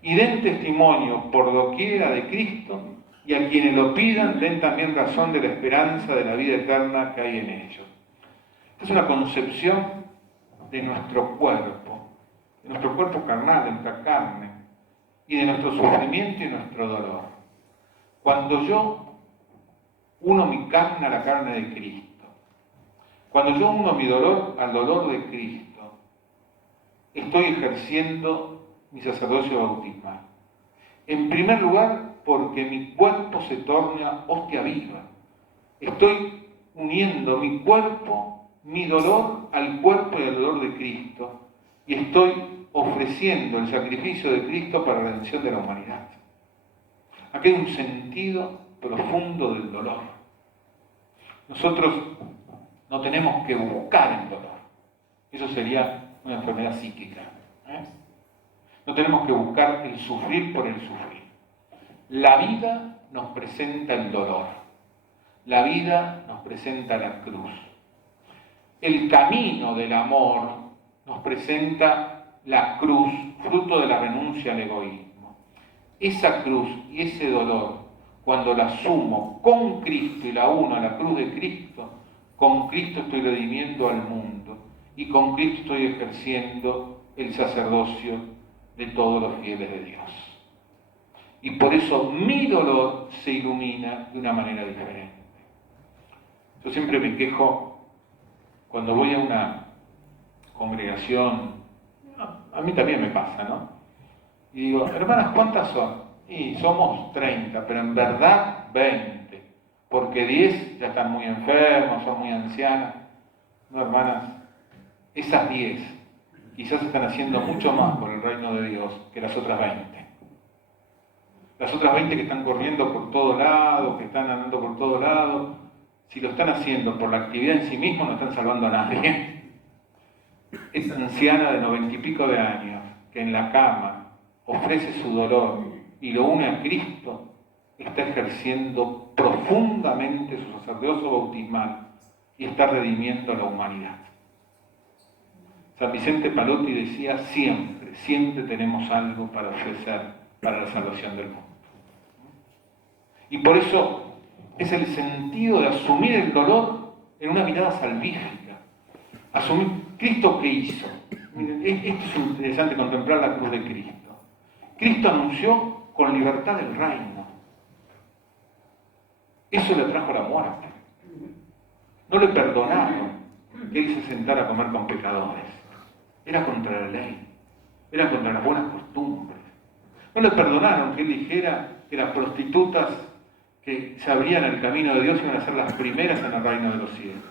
Y den testimonio por doquiera de Cristo, y a quienes lo pidan den también razón de la esperanza de la vida eterna que hay en ellos. Esta es una concepción de nuestro cuerpo carnal, de nuestra carne, y de nuestro sufrimiento y nuestro dolor. Cuando yo uno mi carne a la carne de Cristo, cuando yo uno mi dolor al dolor de Cristo, estoy ejerciendo mi sacerdocio bautismal. En primer lugar, porque mi cuerpo se torna hostia viva. Estoy uniendo mi cuerpo, mi dolor al cuerpo y al dolor de Cristo, y estoy ofreciendo el sacrificio de Cristo para la redención de la humanidad. Aquí hay un sentido profundo del dolor. Nosotros no tenemos que buscar el dolor. Eso sería una enfermedad psíquica. No tenemos que buscar el sufrir por el sufrir. La vida nos presenta el dolor. La vida nos presenta la cruz. El camino del amor nos presenta la cruz, fruto de la renuncia al egoísmo. Esa cruz y ese dolor, cuando la asumo con Cristo y la uno a la cruz de Cristo, con Cristo estoy redimiendo al mundo y con Cristo estoy ejerciendo el sacerdocio de todos los fieles de Dios. Y por eso mi dolor se ilumina de una manera diferente. Yo siempre me quejo cuando voy a una congregación, a mí también me pasa, ¿no? Y digo, hermanas, ¿cuántas son? Y somos 30, pero en verdad 20, porque 10 ya están muy enfermos, son muy ancianas. No, hermanas, esas 10 quizás están haciendo mucho más por el reino de Dios que las otras 20. Las otras 20 que están corriendo por todos lados, que están andando por todos lados, si lo están haciendo por la actividad en sí mismo, no están salvando a nadie. Esa anciana de 90 y pico de años, que en la cama ofrece su dolor y lo une a Cristo, está ejerciendo profundamente su sacerdocio bautismal y está redimiendo a la humanidad. San Vicente Palotti decía, siempre tenemos algo para ofrecer para la salvación del mundo. Y por eso es el sentido de asumir el dolor en una mirada salvífica. Asumir, ¿Cristo qué hizo? Miren, esto es interesante, contemplar la cruz de Cristo. Cristo anunció con libertad el reino. Eso le trajo la muerte. No le perdonaron que él se sentara a comer con pecadores. Era contra la ley. Era contra las buenas costumbres. No le perdonaron que él dijera que las prostitutas que se abrían el camino de Dios iban a ser las primeras en el reino de los cielos.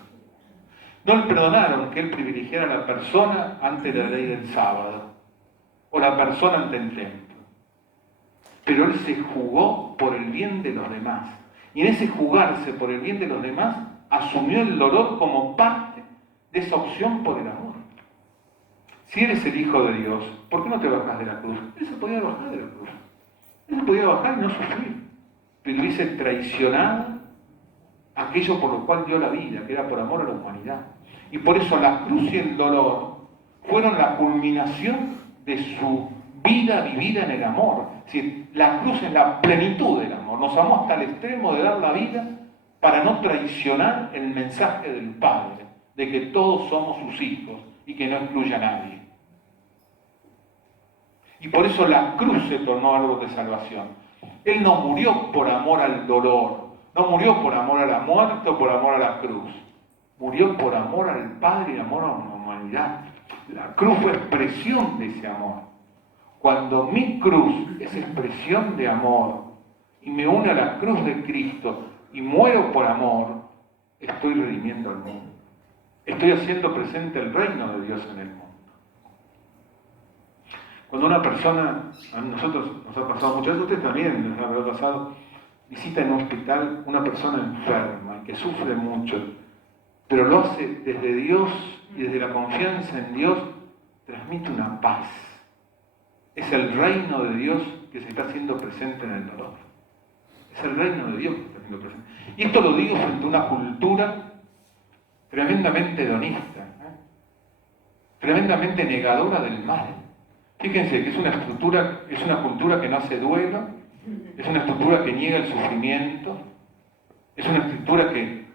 No le perdonaron que él privilegiara a la persona ante la ley del sábado, o la persona ante el templo. Pero él se jugó por el bien de los demás. Y en ese jugarse por el bien de los demás, asumió el dolor como parte de esa opción por el amor. Si eres el Hijo de Dios, ¿por qué no te bajas de la cruz? Él se podía bajar de la cruz. Él se podía bajar y no sufrir. Pero hubiese traicionado aquello por lo cual dio la vida, que era por amor a la humanidad. Y por eso la cruz y el dolor fueron la culminación de su vida vivida en el amor. Es decir, la cruz es la plenitud del amor. Nos amó hasta el extremo de dar la vida para no traicionar el mensaje del Padre, de que todos somos sus hijos y que no excluye a nadie. Y por eso la cruz se tornó árbol de salvación. Él no murió por amor al dolor, no murió por amor a la muerte o por amor a la cruz. Murió por amor al Padre y amor a la humanidad. La cruz fue expresión de ese amor. Cuando mi cruz es expresión de amor y me une a la cruz de Cristo y muero por amor, estoy redimiendo al mundo. Estoy haciendo presente el reino de Dios en el mundo. Cuando una persona, a nosotros nos ha pasado muchas veces, a ustedes también les habrá pasado, visita en un hospital una persona enferma que sufre mucho, pero lo hace desde Dios y desde la confianza en Dios, transmite una paz. Es el reino de Dios que se está haciendo presente en el dolor. Es el reino de Dios que se está haciendo presente. Y esto lo digo frente a una cultura tremendamente hedonista, tremendamente negadora del mal. Fíjense que es una cultura que no hace duelo, es una estructura que niega el sufrimiento, es una estructura que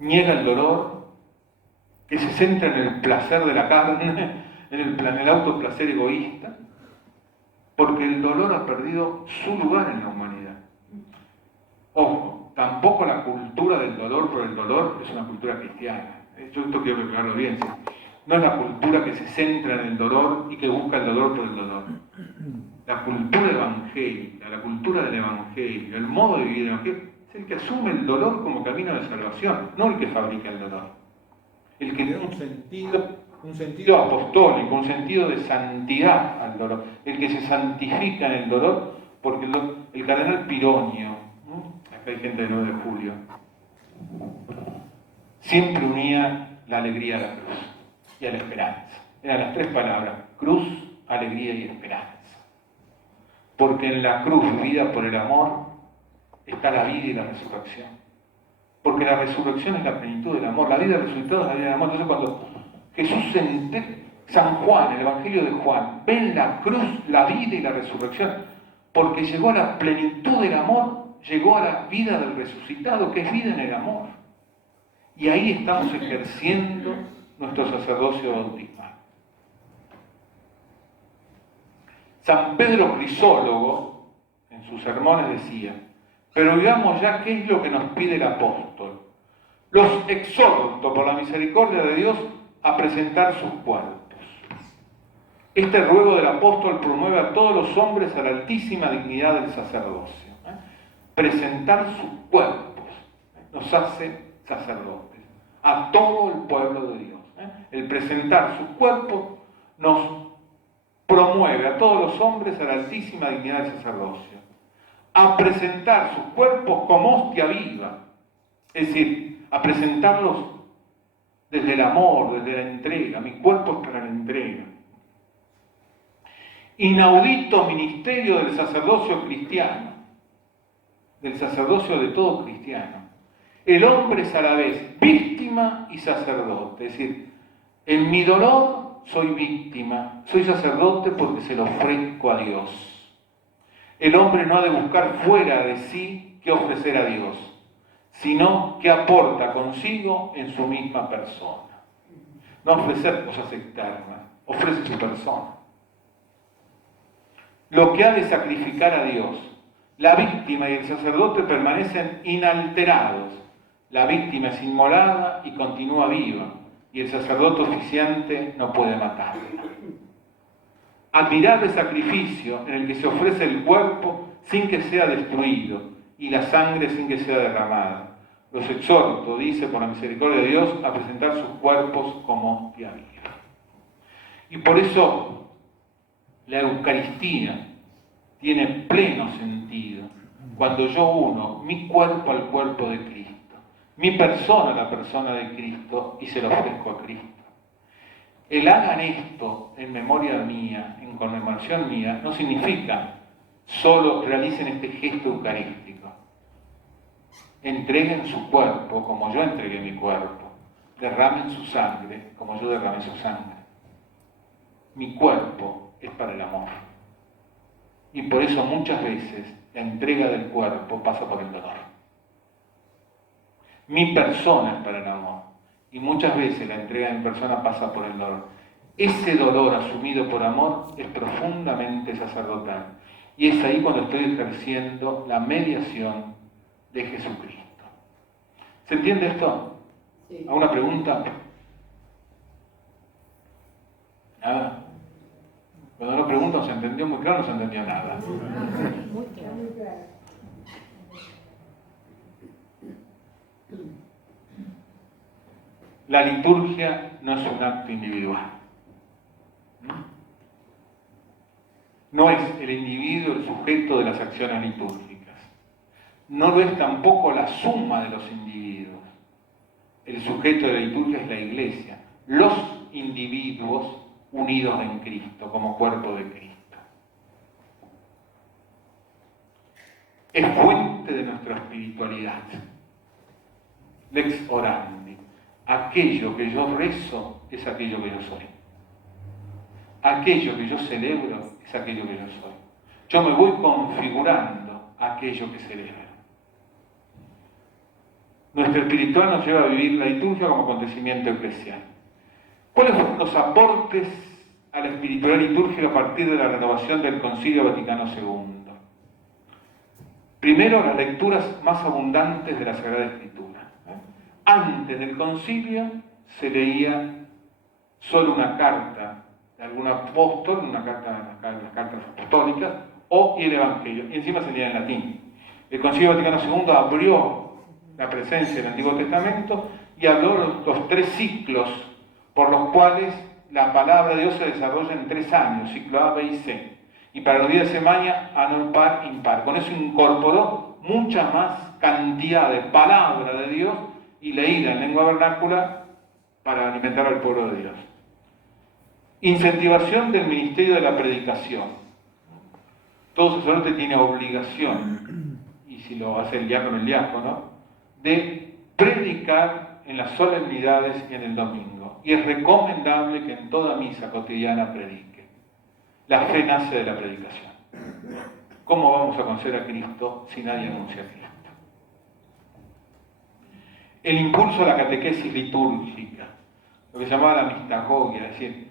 niega el dolor, que se centra en el placer de la carne, en el autoplacer egoísta, porque el dolor ha perdido su lugar en la humanidad. Ojo, tampoco la cultura del dolor por el dolor es una cultura cristiana. Yo esto quiero aclararlo bien, ¿sí? No es la cultura que se centra en el dolor y que busca el dolor por el dolor. La cultura evangélica, la cultura del evangelio, el modo de vivir del evangelio, es el que asume el dolor como camino de salvación, no el que fabrica el dolor. El que da un sentido apostólico, un sentido de santidad al dolor. El que se santifica en el dolor, porque el cardenal Pironio, acá hay gente del 9 de julio, siempre unía la alegría a la cruz y a la esperanza. Eran las 3 palabras: cruz, alegría y esperanza. Porque en la cruz vivida por el amor está la vida y la resurrección. Porque la resurrección es la plenitud del amor, la vida resucitada es la vida del amor. Entonces cuando Jesús San Juan, el Evangelio de Juan, ve en la cruz la vida y la resurrección, porque llegó a la plenitud del amor, llegó a la vida del resucitado, que es vida en el amor. Y ahí estamos ejerciendo nuestro sacerdocio bautismal. San Pedro Crisólogo, en sus sermones decía, pero veamos ya qué es lo que nos pide el apóstol. Los exhorto por la misericordia de Dios a presentar sus cuerpos. Este ruego del apóstol promueve a todos los hombres a la altísima dignidad del sacerdocio. Presentar sus cuerpos nos hace sacerdotes, a todo el pueblo de Dios. El presentar sus cuerpos nos promueve a todos los hombres a la altísima dignidad del sacerdocio. A presentar sus cuerpos como hostia viva, es decir, a presentarlos desde el amor, desde la entrega. Mi cuerpo es para la entrega. Inaudito ministerio del sacerdocio cristiano, del sacerdocio de todo cristiano. El hombre es a la vez víctima y sacerdote, es decir, en mi dolor soy víctima, soy sacerdote porque se lo ofrezco a Dios. El hombre no ha de buscar fuera de sí qué ofrecer a Dios, sino que aporta consigo en su misma persona. No ofrecer cosas externas, ofrece su persona. Lo que ha de sacrificar a Dios, la víctima y el sacerdote permanecen inalterados. La víctima es inmolada y continúa viva, y el sacerdote oficiante no puede matarla. Admirable sacrificio en el que se ofrece el cuerpo sin que sea destruido y la sangre sin que sea derramada. Los exhorto, dice, por la misericordia de Dios, a presentar sus cuerpos como hostia viva. Y por eso la Eucaristía tiene pleno sentido cuando yo uno mi cuerpo al cuerpo de Cristo, mi persona a la persona de Cristo y se lo ofrezco a Cristo. El hagan esto en memoria mía, en conmemoración mía, no significa solo realicen este gesto eucarístico. Entreguen su cuerpo como yo entregué mi cuerpo. Derramen su sangre como yo derramé su sangre. Mi cuerpo es para el amor. Y por eso muchas veces la entrega del cuerpo pasa por el dolor. Mi persona es para el amor. Y muchas veces la entrega de mi persona pasa por el dolor. Ese dolor asumido por amor es profundamente sacerdotal. Y es ahí cuando estoy ejerciendo la mediación de Jesucristo. ¿Se entiende esto? Sí. ¿Alguna pregunta? Nada. Cuando no preguntan, ¿se entendió muy claro o no se entendió nada? Muy claro. La liturgia no es un acto individual. No es el individuo el sujeto de las acciones litúrgicas. No lo es tampoco la suma de los individuos. El sujeto de la liturgia es la Iglesia. Los individuos unidos en Cristo, como cuerpo de Cristo. Es fuente de nuestra espiritualidad. Lex orandi. Aquello que yo rezo es aquello que yo soy. Aquello que yo celebro es aquello que yo soy. Yo me voy configurando aquello que celebro. Nuestra espiritual nos lleva a vivir la liturgia como acontecimiento eclesial. ¿Cuáles fueron los aportes a la espiritualidad litúrgica a partir de la renovación del Concilio Vaticano II? Primero, las lecturas más abundantes de la Sagrada Escritura. Antes del concilio se leía solo una carta de algún apóstol, las cartas apostólicas, y el Evangelio, y encima se leía en latín. El Concilio Vaticano II abrió la presencia del Antiguo Testamento y habló los 3 ciclos por los cuales la palabra de Dios se desarrolla en 3 años, ciclo A, B y C. Y para los días de semana, año par, impar. Con eso incorporó mucha más cantidad de palabra de Dios y leída en lengua vernácula para alimentar al pueblo de Dios. Incentivación del ministerio de la predicación. Todo sacerdote tiene obligación, y si lo hace el diácono, de predicar en las solemnidades y en el domingo. Y es recomendable que en toda misa cotidiana predique. La fe nace de la predicación. ¿Cómo vamos a conocer a Cristo si nadie anuncia a Cristo? El impulso a la catequesis litúrgica, lo que se llamaba la mistagogia, es decir,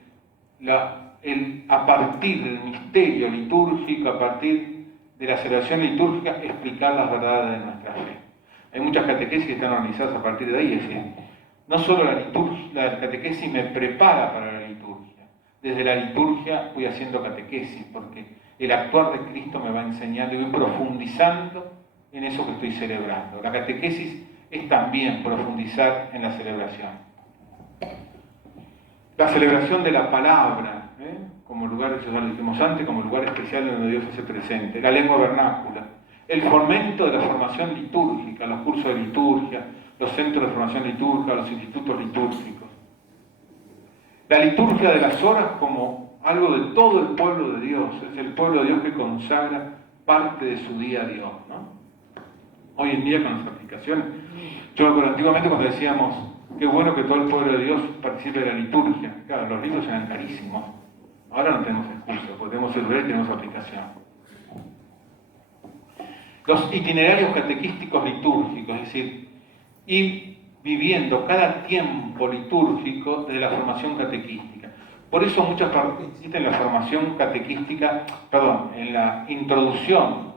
a partir del misterio litúrgico, a partir de la celebración litúrgica, explicar las verdades de nuestra fe. Hay muchas catequesis que están organizadas a partir de ahí, es decir, no solo la catequesis me prepara para la liturgia, desde la liturgia voy haciendo catequesis, porque el actuar de Cristo me va enseñando y voy profundizando en eso que estoy celebrando. La catequesis es también profundizar en la celebración. La celebración de la palabra, como lugar, eso ya lo dijimos antes, como lugar especial donde Dios se hace presente. La lengua vernácula. El fomento de la formación litúrgica, los cursos de liturgia, los centros de formación litúrgica, los institutos litúrgicos. La liturgia de las horas como algo de todo el pueblo de Dios. Es el pueblo de Dios que consagra parte de su día a Dios, ¿no? Hoy en día con las aplicaciones. Yo me acuerdo antiguamente cuando decíamos, qué bueno que todo el pueblo de Dios participe de la liturgia. Claro, los libros eran carísimos. Ahora no tenemos excusa, porque tenemos celular y tenemos aplicación. Los itinerarios catequísticos litúrgicos, es decir, ir viviendo cada tiempo litúrgico de la formación catequística. Por eso muchas participan en la formación catequística, en la introducción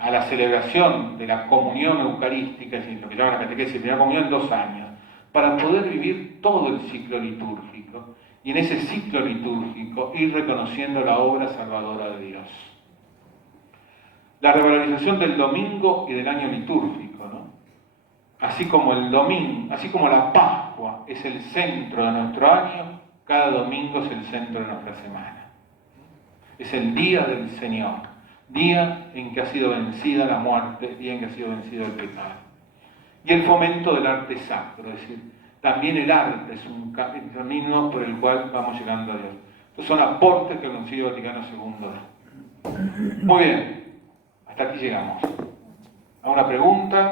a la celebración de la comunión eucarística, es decir, lo que llaman la catequesis de primera comunión, 2 años, para poder vivir todo el ciclo litúrgico y en ese ciclo litúrgico ir reconociendo la obra salvadora de Dios. La revalorización del domingo y del año litúrgico, ¿no? Así como el domingo, así como la Pascua es el centro de nuestro año, cada domingo es el centro de nuestra semana. Es el día del Señor, día en que ha sido vencida la muerte, día en que ha sido vencido el pecado. Y el fomento del arte sacro, es decir, también el arte es un camino por el cual vamos llegando a Dios. Estos son aportes que el Concilio Vaticano II da. Muy bien, hasta aquí llegamos. ¿Alguna pregunta?